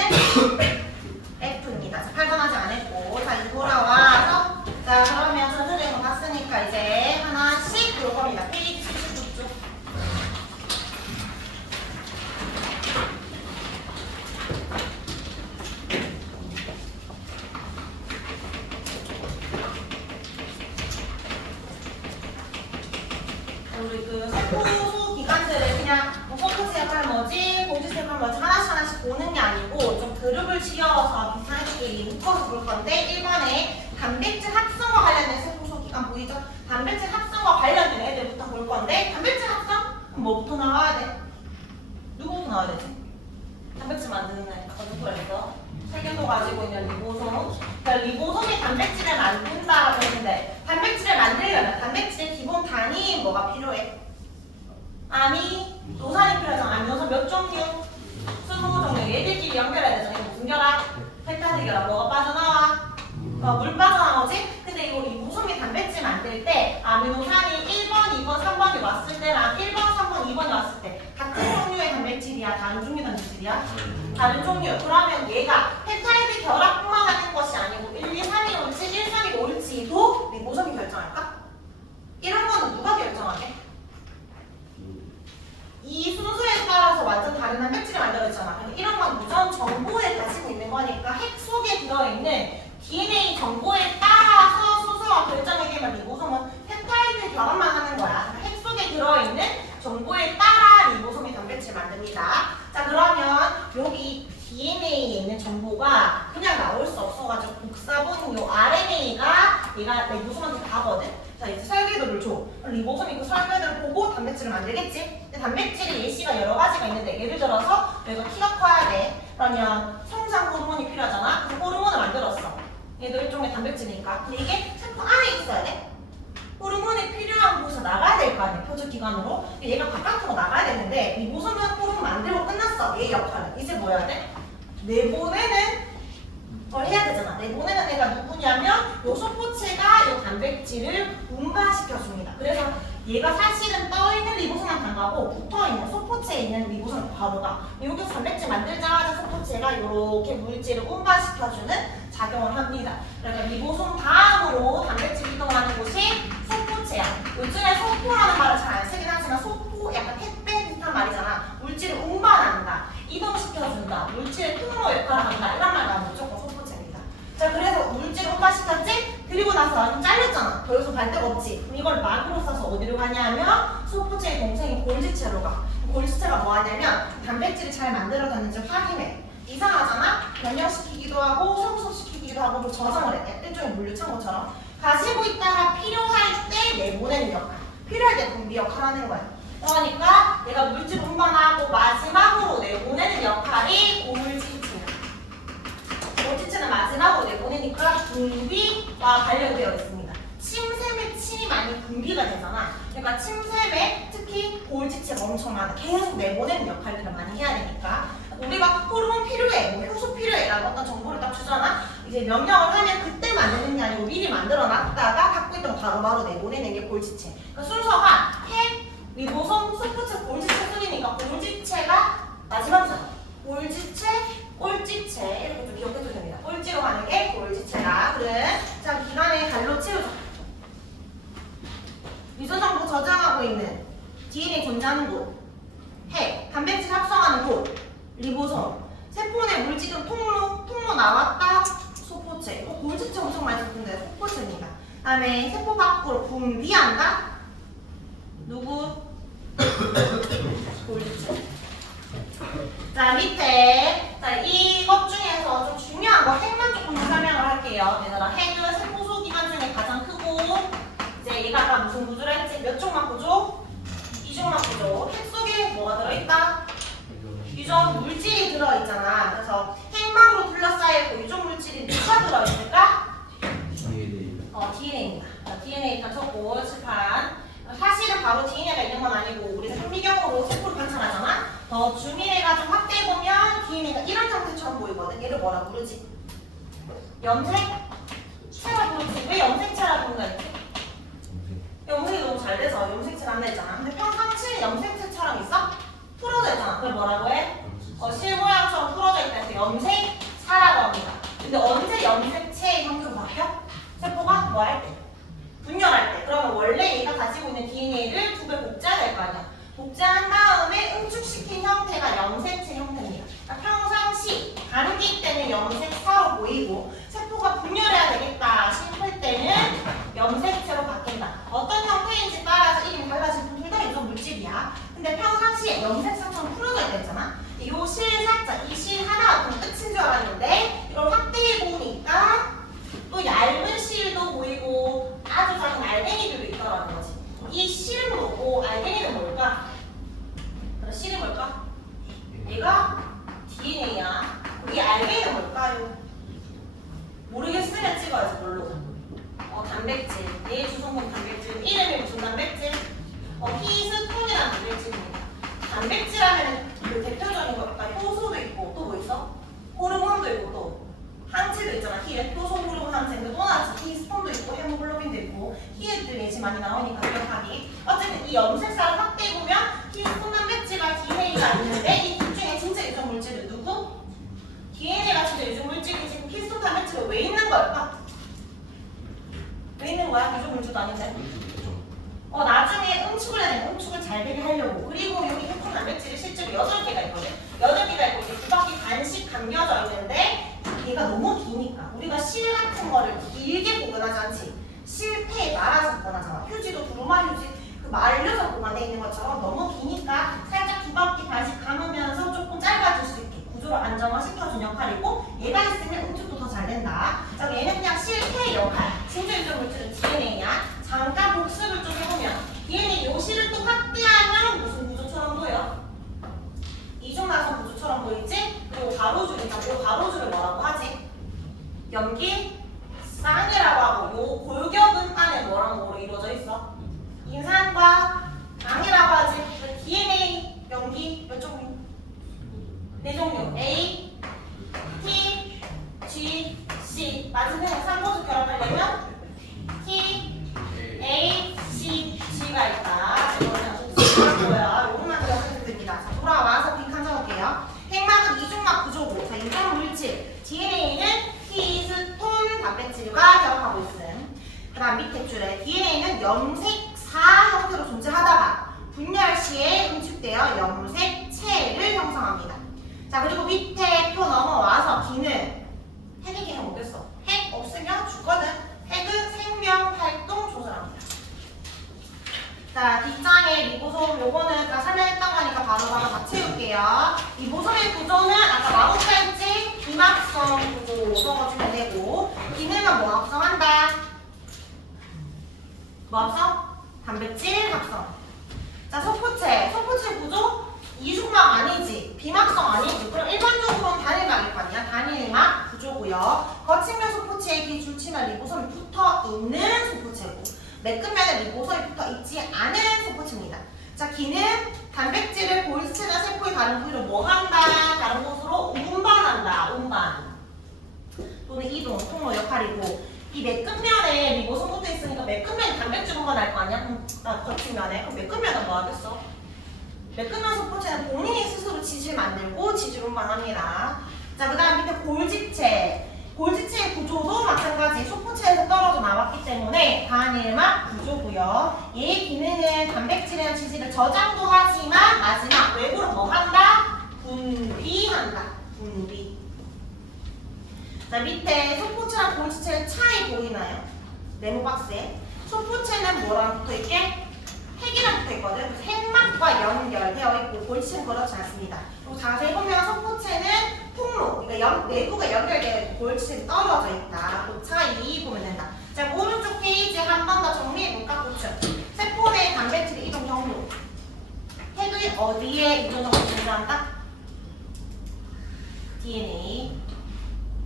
F입니다. 8번 아직 안 했고. 자, 이제 돌아와서 자, 그러면 전체적인 거 봤으니까 이제 하나씩 볼 겁니다. 페이지 79쪽. 우리 그 세포소 기관들을 그냥 뭐 포커스 역할 뭐지, 공지스 역할 뭐지 하나씩 보는 게 아니고 좀 그룹을 지어서 비슷하게 묶어서 볼 건데 1번에 단백질 합성과 관련된 세포소 기관 보이죠? 단백질 합성과 관련된 애들부터 볼 건데 단백질 합성? 그럼 뭐부터 나와야 돼? 누구부터 나와야 되지? 단백질 만드는 애 아까 누구라 했어? 세균도 가지고 있는 리보솜. 그러니까 리보솜이 단백질을 만든다라고 했는데 단백질을 만들려면 단백질의 기본 단위인 뭐가 필요해? 아미노산이 필요하잖아. 아미노산 몇 종류? 20종류. 얘들끼리 연결해야 되잖아. 이거 무슨 결합? 펜타드 결합. 뭐가 빠져나와? 물 빠져나오지? 근데 이거 리보솜이 단백질 만들 때 아미노산이 1번, 2번, 3번이 왔을 때랑 1번, 3번, 2번이 왔을 때 같은 종류의 단백질이야? 다른 종류의 단백질이야? 다른 종류. 그러면 얘가 펩타이드 결합뿐만 하는 것이 아니고 1, 2, 3이 옳지, 1, 3이 옳지도 리보솜이 결정할까? 이런 거는 누가 결정하게? 이 순서에 따라서 완전 다른 단백질을 만들어졌잖아. 근데 이런 건 무전 정보에 가지고 있는 거니까 핵 속에 들어있는 DNA 정보에 따라서 순서가 결정이 되면 리보솜은 펩타이드 결합만 하는 거야. 핵 속에 들어있는 정보에 따라 리보솜이 단백질 만듭니다. 자, 그러면 여기 DNA에 있는 정보가 그냥 나올 수 없어가지고 복사본 요 RNA가 얘가 리보솜한테 가거든. 자, 이제 설계도를 줘. 리보솜이 그 설계도를 보고 단백질을 만들겠지? 근데 단백질이 예시가 여러 가지가 있는데 예를 들어서 내가 키가 커야 돼. 그러면 성장 호르몬이 필요하잖아. 그래서 호르몬을 만들었어. 얘도 일종의 단백질이니까. 근데 이게 세포 안에 있어야 돼. 호르몬이 필요한 곳에서 나가야 될 거 아니야, 표적기관으로. 얘가 바깥으로 나가야 되는데 리보솜은 호르몬 만들고 끝났어. 얘 역할은. 이제 뭐 해야 돼? 내보내는 걸 해야 되잖아. 내보내는 애가 누구냐면 요 소포체가 요 단백질을 운반시켜줍니다. 그래서 얘가 사실은 떠있는 리보솜한테 안 가고 붙어있는 소포체에 있는 리보솜 바로 가. 여기서 단백질 만들자마자 소포체가 이렇게 물질을 운반시켜주는 작용을 합니다. 그러니까 리보솜 다음으로 단백질 이동하는 곳이 소포체야. 요즘에 소포라는 말을 잘 안 쓰긴 하지만 소포 약간 택배 비슷한 말이잖아. 물질을 운반한다, 이동시켜준다, 물질의 통로 역할을 한다, 이런 말 나오면 무조건 소포체입니다. 자, 그래서 물질을 운반시켰지? 그리고 나서 좀 잘렸잖아. 더 이상 갈 데가 없지. 그럼 이걸 막으로 써서 어디로 가냐면 소포체의 동생인 골지체로 가. 골지체가 뭐 하냐면 단백질이 잘 만들어졌는지 확인해. 이상하잖아? 변형시키기도 하고 성숙시키기도 하고 또 저장을 해. 일종의 물류창고처럼. 가지고 있다가 필요할 때 내보내는 역할. 필요할 때 분비 역할을 하는 거야. 그러니까 내가 물질 운반하고 마지막으로 내보내는 역할이 골지체야. 골지체는 마지막으로 내보내니까 분비와 관련되어 있습니다. 침샘에 침이 많이 분비가 되잖아. 그러니까 침샘에 특히 골지체가 엄청 많아. 계속 내보내는 역할들을 많이 해야 되니까. 우리가 호르몬 필요해, 뭐 효소 필요해 라는 어떤 정보를 딱 주잖아. 이제 명령을 하면 그때 만드는 게 아니고 미리 만들어 놨다가 갖고 있던 거 바로바로 내보내는 게 골지체. 그러니까 순서가 핵, 리보솜, 소포체, 골지체 순이니까 골지체가 마지막이잖아. 골지체, 꼴지체 이렇게 좀 기억해도 됩니다. 꼴찌로 가는 게 골지체다. 그래. 자, 기관에 갈로 채우자. 유전정보 저장하고 있는 DNA 존재하는 곳, 핵, 단백질 합성하는 곳, 리보솜, 세포 내 물질은 통로 나왔다, 소포체. 이거 골지체 엄청 많이 썼는데 소포체입니다. 다음에 세포 밖으로 분비한다. 누구? 골지체. 자, 밑에 자, 이것 중에서 좀 중요한 거 핵만 조금 설명을 할게요. 얘들아, 핵은 세포 소기관 중에 가장 크고 이제 얘가 아까 무슨 구조라 했지? 몇 종만 구조? 2종만 구조. 핵 유전 물질이 들어있잖아. 그래서 핵막으로 둘러싸여있고 유전 물질이 누가 들어있을까? DNA입니다. DNA 일단 적고 칠판. 사실은 바로 DNA가 있는 건 아니고 우리가 현미경으로 세포를 관찰하잖아. 더 줌인해가 좀 확대해보면 DNA가 이런 형태처럼 보이거든. 얘를 뭐라 부르지? 염색체라 부르지. 왜 염색체라 부른가 했지? 염색이 너무 잘 돼서 염색체를 한다 했잖아. 근데 평상시에 염색체처럼 있어? 풀어져 있잖아. 그걸 뭐라고 해? 실 모양처럼 풀어져 있다 해서 염색사라고 합니다. 근데 언제 염색체의 형태로 바뀌어? 세포가 뭐 할 때? 분열할 때. 그러면 원래 얘가 가지고 있는 DNA를 두 배 복제해야 될 거 아니야. 복제한 다음에 응축시킨 형태가 염색체 형태입니다. 그러니까 평상시 가르기 때는 염색사로 보이고 세포가 분열해야 되겠다 싶을 때는 염색체로 바뀐다. 어떤 형태인지 따라서 이름이 달라지고 둘 다 유전 물질이야. 근데 평상시에 염색사처럼 풀어져 있다 했잖아. 이 실 살짝, 이 실 하나가 그럼 끝인 줄 알았는데 이걸 확대해 보니까 또 얇은 실도 보이고 아주 작은 알갱이들도 있더라는 거지. 이 실은 뭐고 알갱이는 뭘까? 그럼 실이 뭘까? 얘가 DNA야. 이 알갱이는 뭘까요? 모르겠으면 찍어야지 뭘로? 단백질. 얘 주성분 단백질. 이름이 무슨 단백질? 히스톤이라는 단백질입니다. 단백질 하면 그 대표적인 거 약간 효소도 있고 또 뭐 있어? 호르몬도 있고 또 항체도 있잖아. 히에 효소 호르몬 항체인데 또 나지. 히스톤도 있고 헤모글로빈도 있고 히에들이 지금 많이 나오니까 기억하기. 어쨌든 이 염색사를 확대해보면 히스톤 단백질과 DNA가 있는데 이 둘 중에 진짜 유전 물질은 누구? DNA가 진짜 유전 물질이지. 히스톤 단백질은 왜 있는 걸까? 왜 있는 거야? 유전 물질도 아닌데. 나중에 응축을 해야 되면 응축을 잘 되게 하려고. 그리고 여기 핵분 단백질이 실제로 8개가 있거든. 8개가 있고 이렇게 두 바퀴 반씩 감겨져 있는데 얘가 너무 기니까 우리가 실 같은 거를 길게 보관하지 않지. 실패에 말아서 보관하잖아. 휴지도 두루마리 휴지 그 말려서 보관돼 있는 것처럼 너무 기니까 살짝 두 바퀴 반씩 감으면서 조금 짧아질 수 있게 구조를 안정화시켜준 역할이고 얘가 있으면 응축도 더 잘 된다. 자, 얘는 그냥 실패의 역할. 진짜 유전 물질은 DNA야. 잠깐 복습을 좀 해보면 DNA 요실을 또 확대하면 무슨 구조처럼 보여? 이중나선 구조처럼 보이지? 그리고 가로줄이죠. 이 가로줄을 뭐라고 하지? 염기 쌍이라고 하고 요 골격은 안에 뭐랑 뭐로 이루어져 있어? 인산과 당이라고 하지. 그 DNA 염기 몇 종류? 4종류. A, T, G, C. 마지막에 3보수 결합하려면 T, A, C, G가 있다. 이거는 복습할 요것만 기억하시면 됩니다. 자, 돌아와서 빈칸 적을게요. 핵막은 이중막 구조고, 자, 유전 물질 DNA는 히스톤 단백질과 결합하고 있음. 그다음 밑에 줄에 DNA는 염색사 형태로 존재하다가 분열 시에 응축되어 염색체를 형성합니다. 자, 그리고 밑에 표 넘어와서 기능. 핵의 기능 뭐겠어? 핵 없으면 죽거든. 핵은 생명 활동 조절합니다. 자, 뒷장에 리보솜 요거는 아까 설명했던 거니까 바로바로 다 채울게요. 리보솜의 구조는 아까 마법갈지 비막성 구조 적어주면 되고 기능은 뭐 합성한다? 뭐 합성? 단백질 합성. 자, 소포체 구조 이중막 아니지, 비막성 아니지. 그럼 일반적으로는 단일막일 거 아니야? 단일막 구조고요. 거친면 소포체에 기줄치면 리보솜이 붙어 있는 소포체고, 매끈면에 리보솜이 붙어 있지 않은 소포체입니다. 자, 기능 단백질을 골수체나 세포의 다른 부위로 뭐 한다? 다른 곳으로 운반한다. 운반 또는 이동, 통로 역할이고, 이 매끈면에 리보솜 붙어 있으니까 매끈면이 단백질 운반할 거 아니야? 거친면에. 그럼 매끈면은 뭐 하겠어? 매끈면 소포체는 본인이 스스로 지질 만들고 지질 운반합니다. 자, 그 다음 밑에 골지체. 골지체의 구조도 마찬가지 소포체에서 떨어져 나왔기 때문에 단일막 구조고요. 얘의 기능은 단백질이나 지질을 저장도 하지만 마지막 외부로 뭐 한다? 분비한다. 분비. 자, 밑에 소포체랑 골지체의 차이 보이나요? 네모 박스에. 소포체는 뭐랑 붙어있게? 핵이랑 붙어있거든. 그래서 핵막과 연결되어 있고 골지체는 그렇지 않습니다. 그리고 자세히 보면 소포체는 통로, 그러니까 내부가 연결되어 있고 골지체는 떨어져 있다. 그 차이 보면 된다. 자, 오른쪽 페이지에 한 번 더 정리해볼까? 보충. 세포 내 단백질 이동 경로. 핵이 어디에 이동적으로 존재한다? DNA.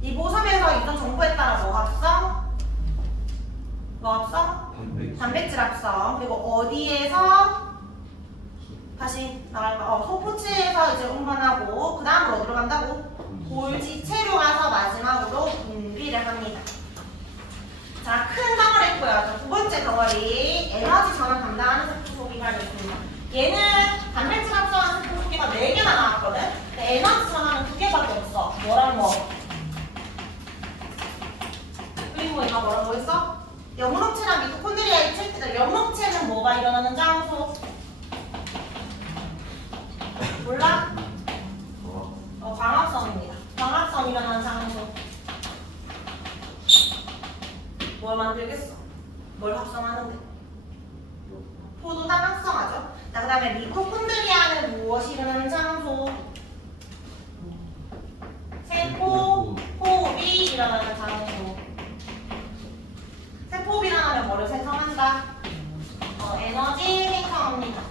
리보솜에서 이전 정보에 따라 뭐 합성? 뭐 합성? 단백질 합성. 그리고 어디에서 다시 나갈까? 소포체에서 이제 운반하고 그 다음으로 어디로 간다고? 골지체로 가서 마지막으로 분비를 합니다. 자, 큰 덩어리 했고요. 자, 두 번째 덩어리 에너지 전환 담당하는 세포소기가 있습니다. 얘는 단백질 합성하는 세포소기가 4개나 나왔거든. 근데 에너지 전환은 2개밖에 없어. 뭐랑 뭐? 그리고 얘가 뭐라고 했어? 영록체랑 미토콘드리아 있지? 영록체는 뭐가 일어나는 장소? 몰라? 광합성입니다. 광합성 일어나는 장소. 뭘 만들겠어? 뭘 합성하는데? 포도당 합성하죠. 자, 그 다음에 미토콘드리아는 무엇이 일어나는 장소? 세포 호흡이 일어나는 장소. 세포 호흡이 일어나면 뭐를 생성한다? 에너지 생성합니다.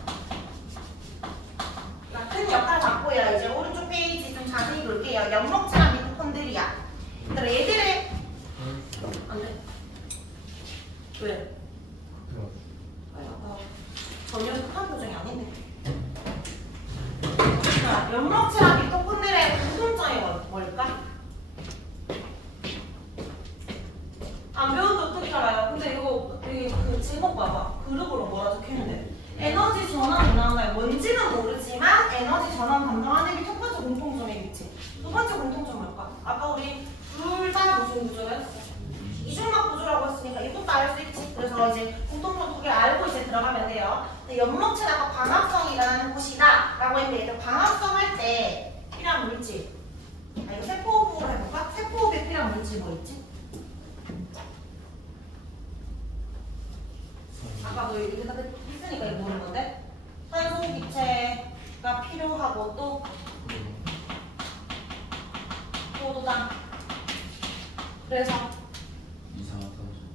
큰 역할을 갖고요. 이제 오른쪽 페이지 좀 자세히 볼게요. 영록체랑 미토콘드리아. 얘들의 안 돼. 왜? 전혀 급한 표정이 아닌데. 자, 영록체랑 미토콘드리아의 공통점이 뭘까? 안 배운데 어떻게 알아요? 근데 이거 그 제목 봐봐. 그룹으로 뭐라 적혀있는데. 에너지 전환 문화가 뭔지는 모르지만 에너지 전환 담당하는 게 첫 번째 공통점이겠지. 두 번째 공통점 뭘까? 아까 우리 둘 다 무슨 구조였어? 이중막 구조라고 했으니까 이것도 알 수 있지. 그래서 이제 공통점 2개 알고 이제 들어가면 돼요. 근데 연목체는 아까 광합성이라는 곳이다 라고 했는데 얘들 광합성 할 때 필요한 물질. 이거 세포호흡으로 해볼까? 세포호흡에 필요한 물질 뭐 있지? 아까 너 여기다 했으니까 이거 모르는 건데? 산소 기체가 필요하고 또 포도당. 그래서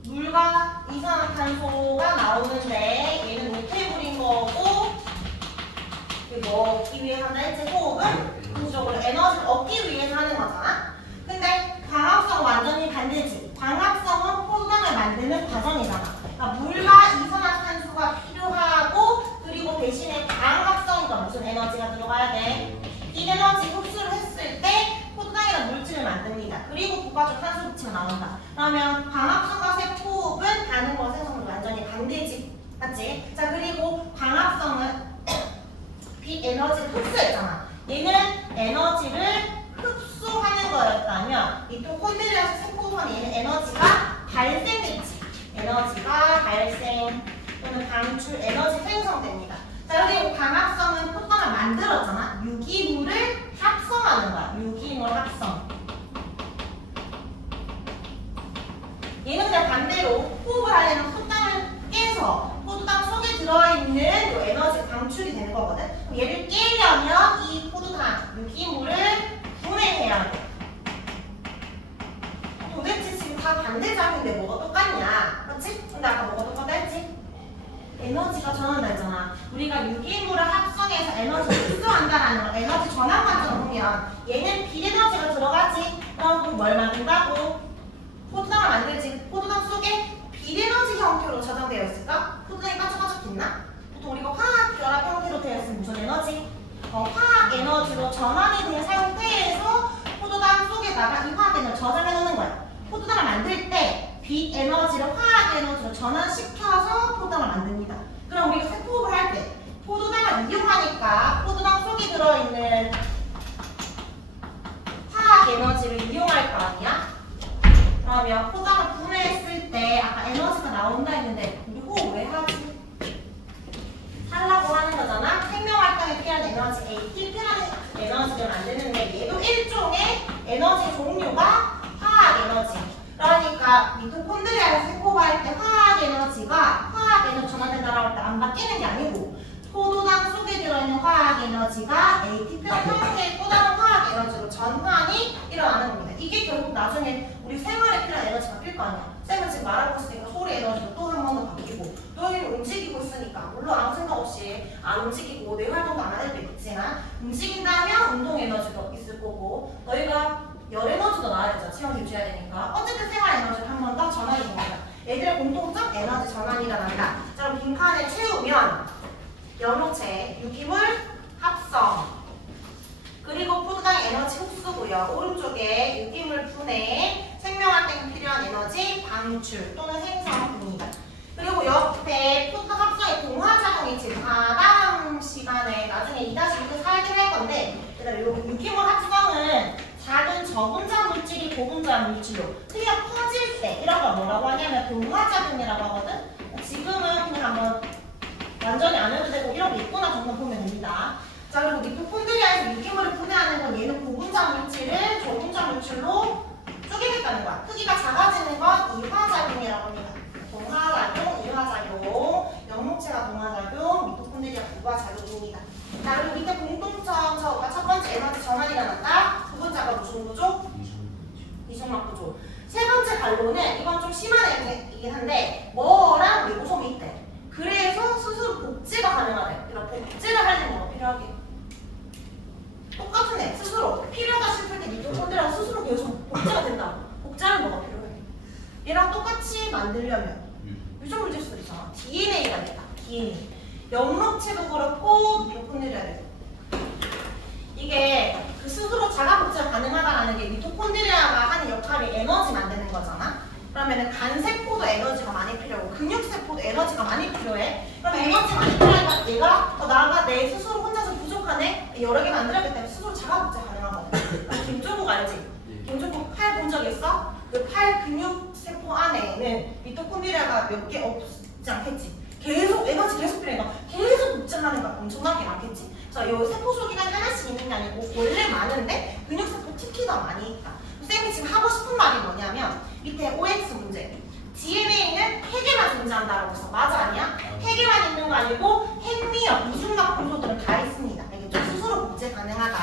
물과 이산화탄소가 나오는데 얘는 노폐물인 거고 먹기 위해 하는 일제 호흡은 기본적으로 에너지를 얻기 위해서 하는 거잖아. 근데 광합성 완전히 반대지. 광합성은 포도당을 만드는 과정이잖아. 그러니까 물과 이산화탄소가 필요하고 그리고 대신에 광합성이니까 무슨 에너지가 들어가야 돼? 이 에너지 흡수를 했을 때 포도당이라는 물질을 만듭니다. 그리고 부가적 탄소 기체가 나온다. 그러면 광합성과 세포호흡은 반응과 생성은 완전히 반대지. 맞지? 자, 그리고 광합성은 빛 에너지를 흡수했잖아. 얘는 에너지를 흡수하는 거였다면 미토콘드리아에서 세포호흡하는 얘는 에너지가 발생됐지. 에너지가 발생 또는 방출, 에너지 생성됩니다. 자, 그리고 광합성은 포도당을 만들었잖아. 유기물을 합성하는 거야. 유기물 합성. 얘는 그냥 반대로 호흡을 하려면 포도당을 깨서 포도당 속에 들어있는 요 에너지 방출이 되는 거거든. 그럼 얘를 깨려면 이 포도당 유기물을 분해해야 돼. 도대체 지금 다 반대장인데 뭐가 똑같냐? 그렇지? 근데 아까 뭐가 똑같다 했지? 에너지가 전환되잖아. 우리가 유기물을 합성해서 에너지를 흡수한다라는 걸 에너지 전환 관점으로 보면 얘는 비에너지가 들어가지. 그럼 뭘 만든다고? 포도당을 만들지. 포도당 속에 비에너지 형태로 저장되어 있을까? 포도당이 반짝반짝 빛나? 보통 우리가 화학 결합 형태로 되어 있으면 무슨 에너지? 화학 에너지로 전환이 된 상태에서 포도당 속에다가 이 화학 에너지를 저장해 놓는 거야. 포도당을 만들 때 빛 에너지를 화학 에너지로 전환시켜서 포도당을 만듭니다. 그럼 우리가 세포호흡을 할 때 포도당을 이용하니까 포도당 속에 들어있는 화학 에너지를 이용할 거 아니야? 그러면 포도당을 분해했을 때 아까 에너지가 나온다 했는데 우리 호흡 왜 하지? 하려고 하는 거잖아. 생명활동에 필요한 에너지 ATP라는 에너지를 만드는데 얘도 일종의 에너지 종류가 화학 에너지. 그러니까 미토콘드리아에서 세포가 할 때 화학 에너지가 전환된다라고 할 때 안 바뀌는 게 아니고 포도당 속에 들어있는 화학 에너지가 ATP와 형성에 또 다른 화학 에너지로 전환이 일어나는 겁니다. 이게 결국 나중에 우리 생활에 필요한 에너지가 바뀔 거 아니야. 쌤은 지금 말하고 있으니까 소리 에너지도 또 한 번 더 바뀌고 너희는 움직이고 있으니까 물론 아무 생각 없이 안 움직이고 내 활동도 안 할 때 있지만 움직인다면 운동 에너지도 있을 거고 너희가 열 에너지도 나와야 되죠. 체온 유지해야 되니까. 어쨌든 생활 에너지를 한 번 더 전환이 됩니다. 얘들의 공통점 에너지 전환이 일어난다. 자, 그럼 빈칸에 채우면 염록체, 유기물 합성, 그리고 포도당 에너지 흡수고요. 오른쪽에 유기물 분해, 생명활동에 필요한 에너지 방출 또는 생성입니다. 그리고 옆에 포도 합성의 동화작용이 지금 다음 시간에 나중에 2-6을 살긴 할 건데 그다음에 요 유기물 합성은 작은 저분자 물질이 고분자 물질로 크기가 커질 때 이런 걸 뭐라고 하냐면 동화작용이라고 하거든. 지금은 그냥 한번 완전히 안 해도 되고 이런 게 있구나 정도 보면 됩니다. 자, 그리고 미토콘드리아에서 유기물을 분해하는 건 얘는 고분자 물질을 저분자 물질로 쪼개겠다는 거야. 크기가 작아지는 건 이화작용이라고 합니다. 동화작용, 이화작용, 염록체가 동화작용, 미토콘드리아 부화작용입니다. 자, 그리고 밑에 공통점 저가 첫 번째 에너지 전환이 일어났다. 두 번째가 무슨 구조? 이중막 구조. 세 번째 관로는 이건 좀 심한 얘기긴 한데 뭐랑 리보솜이 있대. 그래서 스스로 복제가 가능하대. 그러니까 복제를 하려면 뭐가 필요하게? 똑같은 애 스스로 필요하다 싶을 때 미토콘드리아가 스스로 계속 복제가 된다. 복제는 뭐가 필요해? 얘랑 똑같이 만들려면 유전물질술이잖아. DNA가 있다. DNA. 염록체도 그렇고 미토콘드리아도 있고. 이게 그 스스로 자가 복제가 가능하다는 게 미토콘드리아가 하는 역할이 에너지 만드는 거잖아. 그러면은 간세포도 에너지가 많이 필요하고 근육세포도 에너지가 많이 필요해. 그럼 에너지 많이 필요하니까 얘가 나가 내 스스로 혼자서 부족하네. 여러 개 만들어야기 때문에 스스로 자가 복제 가능하거든. 김종국 알지? 김종국 팔 본 적 있어? 그 팔 근육세포 안에는 미토콘드리아가 몇 개 없지 않겠지? 계속 에너지 계속 필요하니까 계속 복제하는 거야. 엄청나게 많겠지? 자, 요 세포 소기가 하나씩 있는 게 아니고 원래 많은데 근육세포 특히 더 많이 있다. 쌤이 지금 하고 싶은 말이 뭐냐면 밑에 OX 문제. DNA는 핵에만 존재한다라고 해서 맞아 아니야? 핵에만 있는 거 아니고 핵미역, 이중막 공소들은 다 있습니다. 알겠죠? 스스로 복제 가능하다.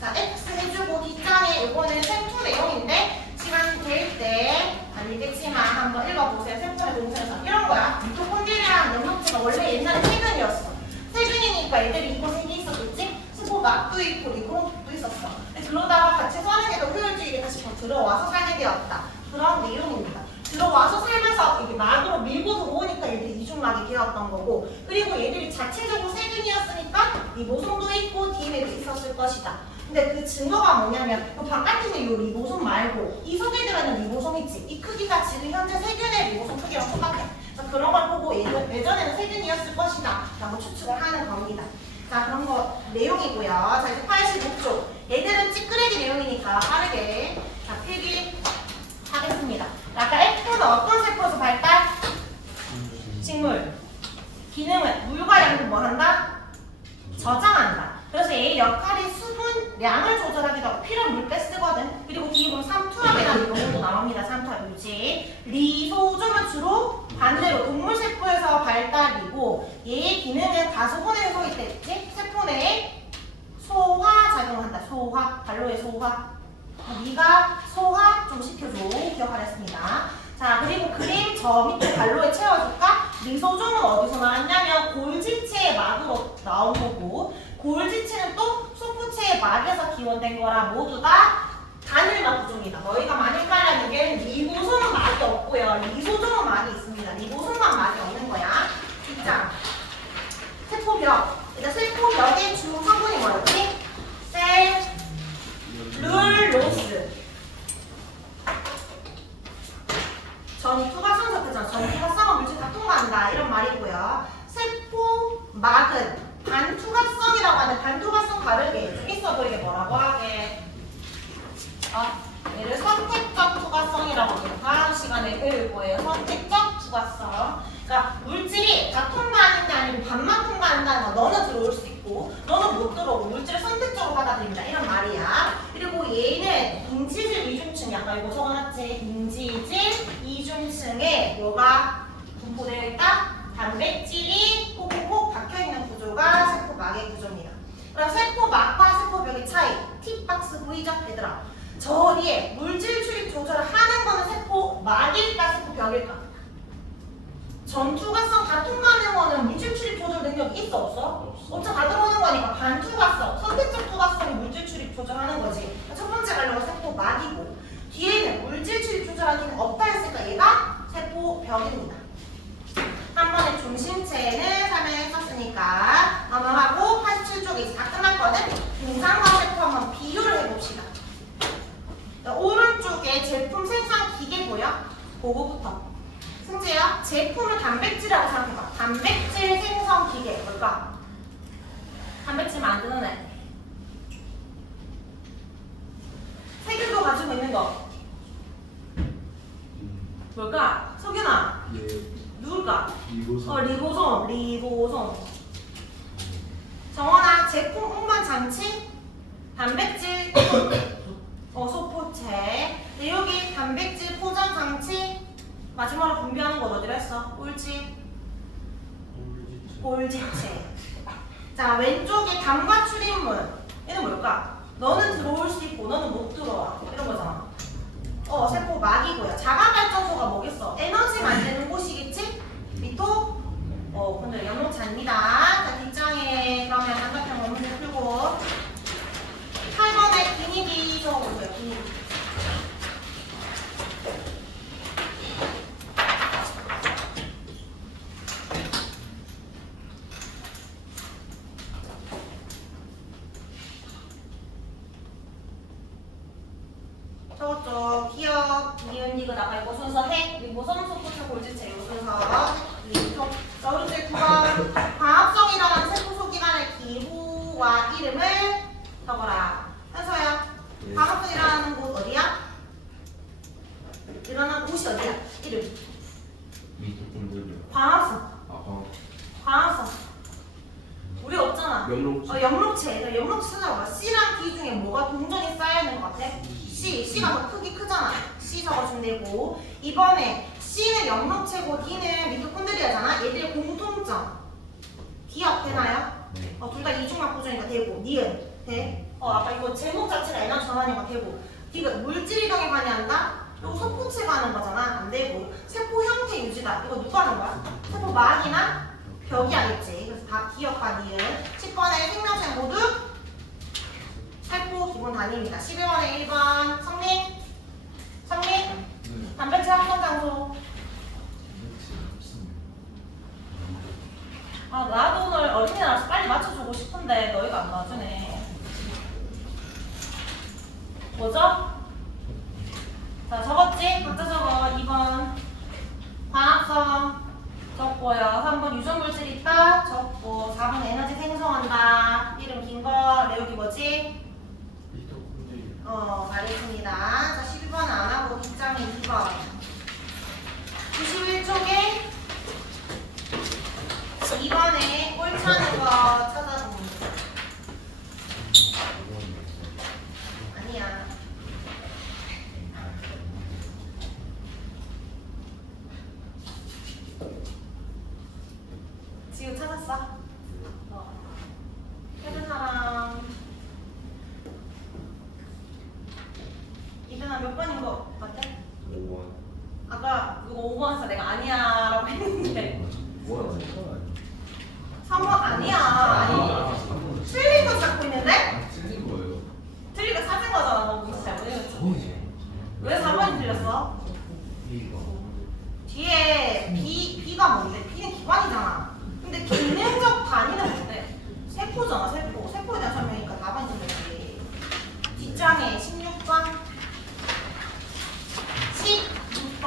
자, X 해주고 뒷장에 이거는 세포 내용인데 시간 될 때 아니겠지만 한번 읽어보세요. 세포의 동생선 이런 거야. 미토콘드리아 염록체가 원래 옛날에 세균이었어. 세균이니까 애들이 이거 세 개 있었겠지? 세포막도 있고 리보솜도 있었어. 근데 그러다가 같이 사는 게 더 효율적이게 다시 더 들어와서 살게 되었다. 그런 내용입니다. 들어와서 살면서 이게 막으로 밀고 들어오니까 얘들이 이중막이 되었던 거고 그리고 얘들이 자체적으로 세균이었으니까 리보솜도 있고 DNA도 있었을 것이다. 근데 그 증거가 뭐냐면 이 바깥에 있는 이 리보솜 말고 이 속에 들어있는 리보솜 있지? 이 크기가 지금 현재 세균의 리보솜 크기랑 똑같아. 그래서 그런 걸 보고 예전에는 세균이었을 것이다 라고 추측을 하는 겁니다. 자, 그런 거 내용이고요. 자, 이제 86쪽. 얘들은 찌끄레기 내용이니까 빠르게 자, 필기 하겠습니다. 아까 F는 어떤 세포에서 발달? 식물. 기능은 물과 양도 뭐 한다? 저장한다. 그래서 얘의 역할이 수분량을 조절하기도 하고 필요한 물때 쓰거든. 그리고 뒤에 보면 삼투압이라는 용어도 나옵니다. 삼투압 유지. 리소좀은 주로 반대로 동물 세포에서 발달이고 얘의 기능은 다수분해에 소개됐지. 세포 내에 소화 작용한다. 소화. 발로의 소화. 네가 소화 좀 시켜줘. 기억하겠습니다. 자, 그리고 그림 저 밑에 발로에 채워줄까? 리소좀은 어디서 나왔냐면 골지체의 막으로 나온 거고 골지체는 또 소포체의 막에서 기원된 거라 모두 다 단일막 구조입니다. 너희가 많이 헷갈리는 게 리보솜은 막이 없고요. 리소좀은 막이 있습니다. 리보솜만 막이 없는 거야. 자, 세포벽. 일단 세포벽의 주 성분이 뭐였지? 셀룰로스. 전투가 성적되잖아. 전투가성은 물질 다 통과한다. 이런 말이고요. 세포막은 반투각성이라고 하는 반투각성 다르게 좀 있어 보이게 뭐라고 하게? 얘를 선택적 투과성이라고 해요. 다음 시간에 배울 거예요. 선택적 투과성. 그러니까 물질이 다 통과하는 게 아니고 반만 통과한다는 거. 너는 들어올 수 있고 너는 못 들어오고 물질을 선택적으로 받아들인다. 이런 말이야. 그리고 얘는 인지질 이중층이 아까 이거 적어놨지? 인지질 이중층에 뭐가 분포되어 있다? 단백질이 콕콕콕 박혀있는 구조가 세포막의 구조. 여기에 물질 출입 조절을 하는 거는 세포 막일까 세포 벽일까? 전투가성 다 통과하는 거는 물질 출입 조절 능력이 있어 없어? 어차 다 들어오는 거니까 반투가성, 선택적 투가성이 물질 출입 조절하는 거지. 첫 번째 관료가 세포 막이고 뒤에는 물질 출입 조절하는 기능 없다 했으니까 얘가 세포 벽입니다. 한 번에 중심체는 설명했었으니까 넘어가고 87쪽에 이제 다 끝날 거는 임상과 세포 한번 비교를 해봅시다. 오른쪽에 제품 생산 기계 보여? 그거부터. 승재야, 제품을 단백질이라고 생각해봐. 단백질 생성 기계 뭘까? 단백질 만드는 애. 세균도 가지고 있는 거 뭘까? 석윤아, 누굴까? 리보솜. 정원아, 제품 운반 장치, 단백질, 소포체. 근데 여기 단백질 포장 장치, 마지막으로 분비하는 거 어디로 했어? 볼지체. 자, 왼쪽에 담과 출입문. 얘는 뭘까? 너는 들어올 수 있고 너는 못 들어와. 이런 거잖아. 세포 막이고요. 자가발전소가 뭐겠어? 에너지 만드는 곳이겠지? 미토? 근데 연목차입니다. 자, 뒷장에 그러면 단답형 문제 풀고 8번에 기니기 적어보세요. 기니기. 적었죠. 기억, 니은, 니그 나가 있고 순서 해. 리보솜, 소포체, 골지체 이 순서. 리보. 자, 오른쪽에 9번. 과합성이라는 세포 소기관의 기호와 이름을 적어라. 현서야. 과합성이라는 곳 어디야? 일어난 곳이 어디야? 이름. 과합성. 과합성. 우리 없잖아. 염록체. 염록체 찾아봐. C랑 D 중에 뭐가 동전이 쌓여있는 것 같아? C가 더 크기 크잖아. C 적어주면 되고. 이번에 C는 염록체고 D는 미토콘드리아잖아. 얘들의 공통점 기억되나요? 네. 둘 다 이중막구조니까 되고. 니은 돼? 아까 이거 제목 자체가 에너지 전환이니까 되고. D가 물질 이동에 관여한다? 이거 소포체가 하는 거잖아. 안 되고. 세포 형태 유지다. 이거 누가 하는 거야? 세포 막이나 벽이 하겠지. 그래서 다 기억과 니은. 10번에 생명체 모두 세포 기본 단위입니다. 11번에 1번 성민. 단백질 합성 장소. 나도 오늘 어린이날아서 빨리 맞춰주고 싶은데 너희가 안 맞추네. 뭐죠? 자, 적었지? 각자 적어. 2번 광합성 적고요. 3번 유전물질 있다 적고. 4번 에너지 생성한다. 이름 긴 거. 내용이 뭐지? 잘했습니다. 자, 12번 안 하고 뒷장에 2번. 91쪽에 2번에 꼴차는 거 찾아봅니다. 아니야. 지금 찾았어? 해준 사람. 이준아 몇 번인 거 같아? 5번. 아까 누가 5번 해서 내가 아니야라고 했는데 3번 아니야. 아니 틀린 거 찾고 있는데? 틀린 거예요. 틀린 거 찾은 거잖아. 너 문제 잘못 읽었지. 왜 4번이 틀렸어? 뒤에 B가 뭔데? B는 기관이잖아. 근데 기능적 단위는 뭔데? 세포잖아. 세포에 대한 설명이니까 4번이 틀렸지. 뒷장에 16번 16번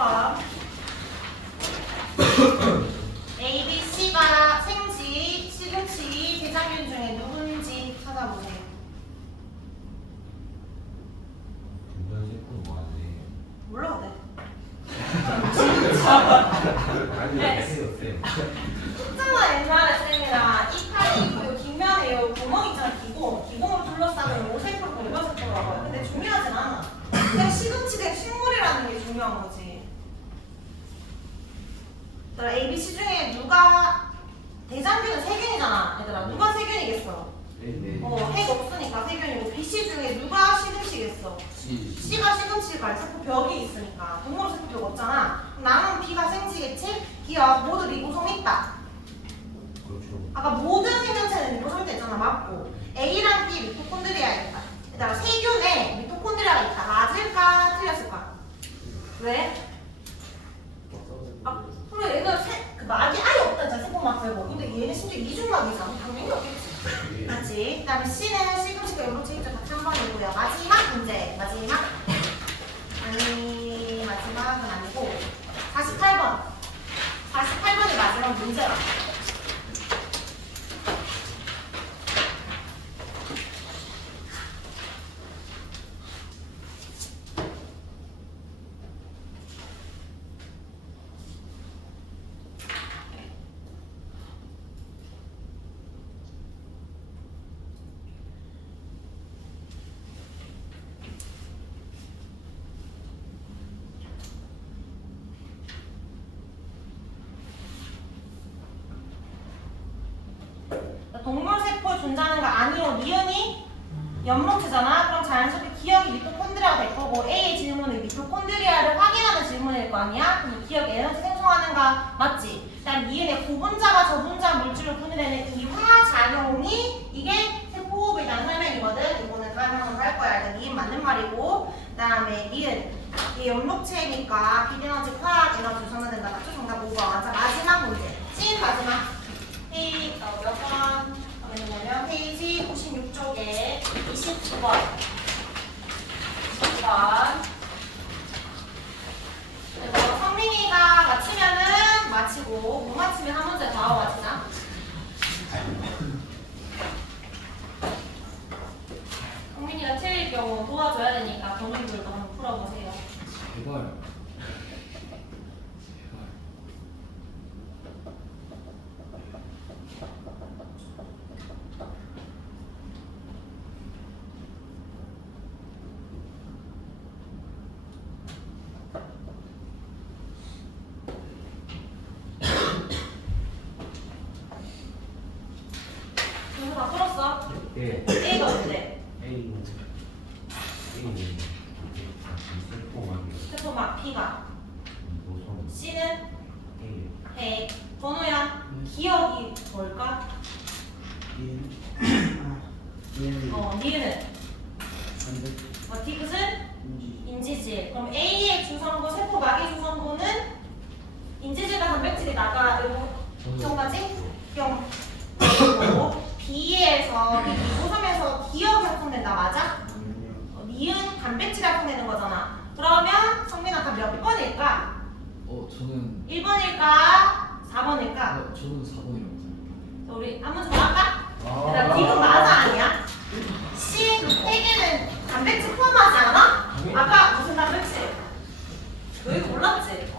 A, B, C가 생지, 시금치, 대장균 중에 누군지 찾아보세요. 몰라도 돼. 했잖아 옛날에 쌤이랑 이파리 뒷면에 구멍 있잖아. 기공을 둘러싸는 요 세포를 공변 세포라고 해요. 근데 중요하진 않아. 그냥 시금치 대 식물이라는 게 중요한 거지. A, B, C 중에 누가 대장균은 세균이잖아. 얘들아 누가 세균이겠어? 네. 핵 없으니까 세균이고 BC 중에 누가 시금치겠어? C가 시금치일 거 아니야. 세포 벽이 있으니까. 동물 세포 벽 없잖아. 남은 B가 생지겠지? 기억 모두 리보솜 있다. 그렇죠. 아까 모든 생명체는 리보솜 있다 했잖아. 맞고 A랑 B 미토콘드리아가 있다. 게다가 세균에 미토콘드리아가 있다. 맞을까? 틀렸을까? 왜? 아, 그래 얘는 그 막이 아예 없다 했잖아. 세포막 말고. 근데 얘는 심지어 이중막이잖아. 당연히 없겠지. 맞지? 그 다음에 C는 시금치가 이렇게 있죠. 같이 한 번이고요. 마지막 문제. 마지막은 아니고 48번. 48번이 마지막 문제라. 동물 세포에 존재하는 거 아니요. 니은이 연목체잖아. 그럼 자연스럽게 기억이 미토콘드리아가 될 거고 A의 질문은 미토콘드리아를 확인하는 질문일 거 아니야? 그럼 기억 에너지 생성하는가 맞지? 그다음 니은의 고분자가 저분자 물질로 분해되는 이화작용이 이게 세포호흡에 대한 설명이거든. 이거는 다음에 한번 할 거야. 일단 니은 맞는 말이고 그다음에 니은 이게 연목체니까 비에너지 화학 에너지 전환된다. 맞죠? 정답 5번. 자 마지막 문제. 찐 마지막. 몇 번? 뭐냐면 페이지 96쪽에 29번. 29번. 그리고 성민이가 맞히면은 맞히고 못 맞히면 한 문제 더 하고 맞히자. 성민이가 틀릴 경우 도와줘야 되니까 동물들도 한번 풀어보세요. 제발. 동물 다 풀었어? 예. A가 뭔데? A는 세포막이 세포막 B가 노선 C는 A. 핵. 번호야. 기억이 뭘까? 니은은? 디귿은? 인지질. 그럼 A의 주성분, 세포막의 주성분은 인지질과 단백질이 나가. 이거 기억나지? 뿅. 그리고 B에서 리보솜에서 기억이 합성된다. 맞아? 니은 단백질이 합성되는 거잖아. 그러면 성민아 답 몇 번일까? 저는 1번일까? 4번일까? 저는 4번이라고 생각해요. 우리 한 문제 더 할까? 얘들아 디귿 맞아 아니야? C 핵에는 단백질 포함하지 않아? 아까 무슨 단백질? 왜 몰랐지?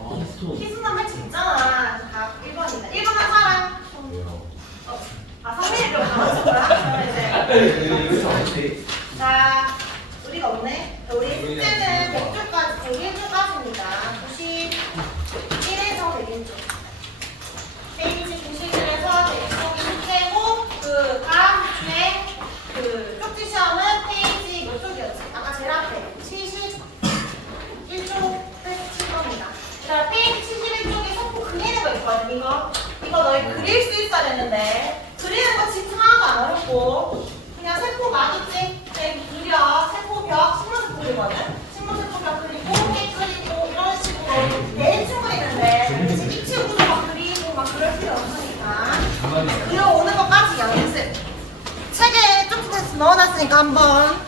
희순 단백질 있잖아. 답 1번이다. 1번 한 사람. 왜요? 성민이 좀 가만히 거야? 그러면 이제 자 우리가 오네. 우리 숙제는 100쪽까지 101쪽까지입니다. 91에서 101쪽. 페이지 91에서 101쪽이 숙제고 그 다음 주에 그 쪽지 시험은 페이지 몇 쪽이었지? 아까 제일 앞에 71쪽 87번입니다. 그다음 페이지 71쪽에 세포 그리는 거 있거든. 이거 너희 그릴 수 있어야 되는데 그리는 거 진짜 하나도 안 어렵고 그냥 세포 막 있지? 그냥 그려 세포벽 식물세포 그리거든? 식물세포벽 그리고 깨 그리고 이런 식으로 대충 그리는데 입체 구조 막 그리고 막 그럴 필요 없으니까 그려오는 것까지 연습 책에 쪽지 테스트 넣어놨으니까 한번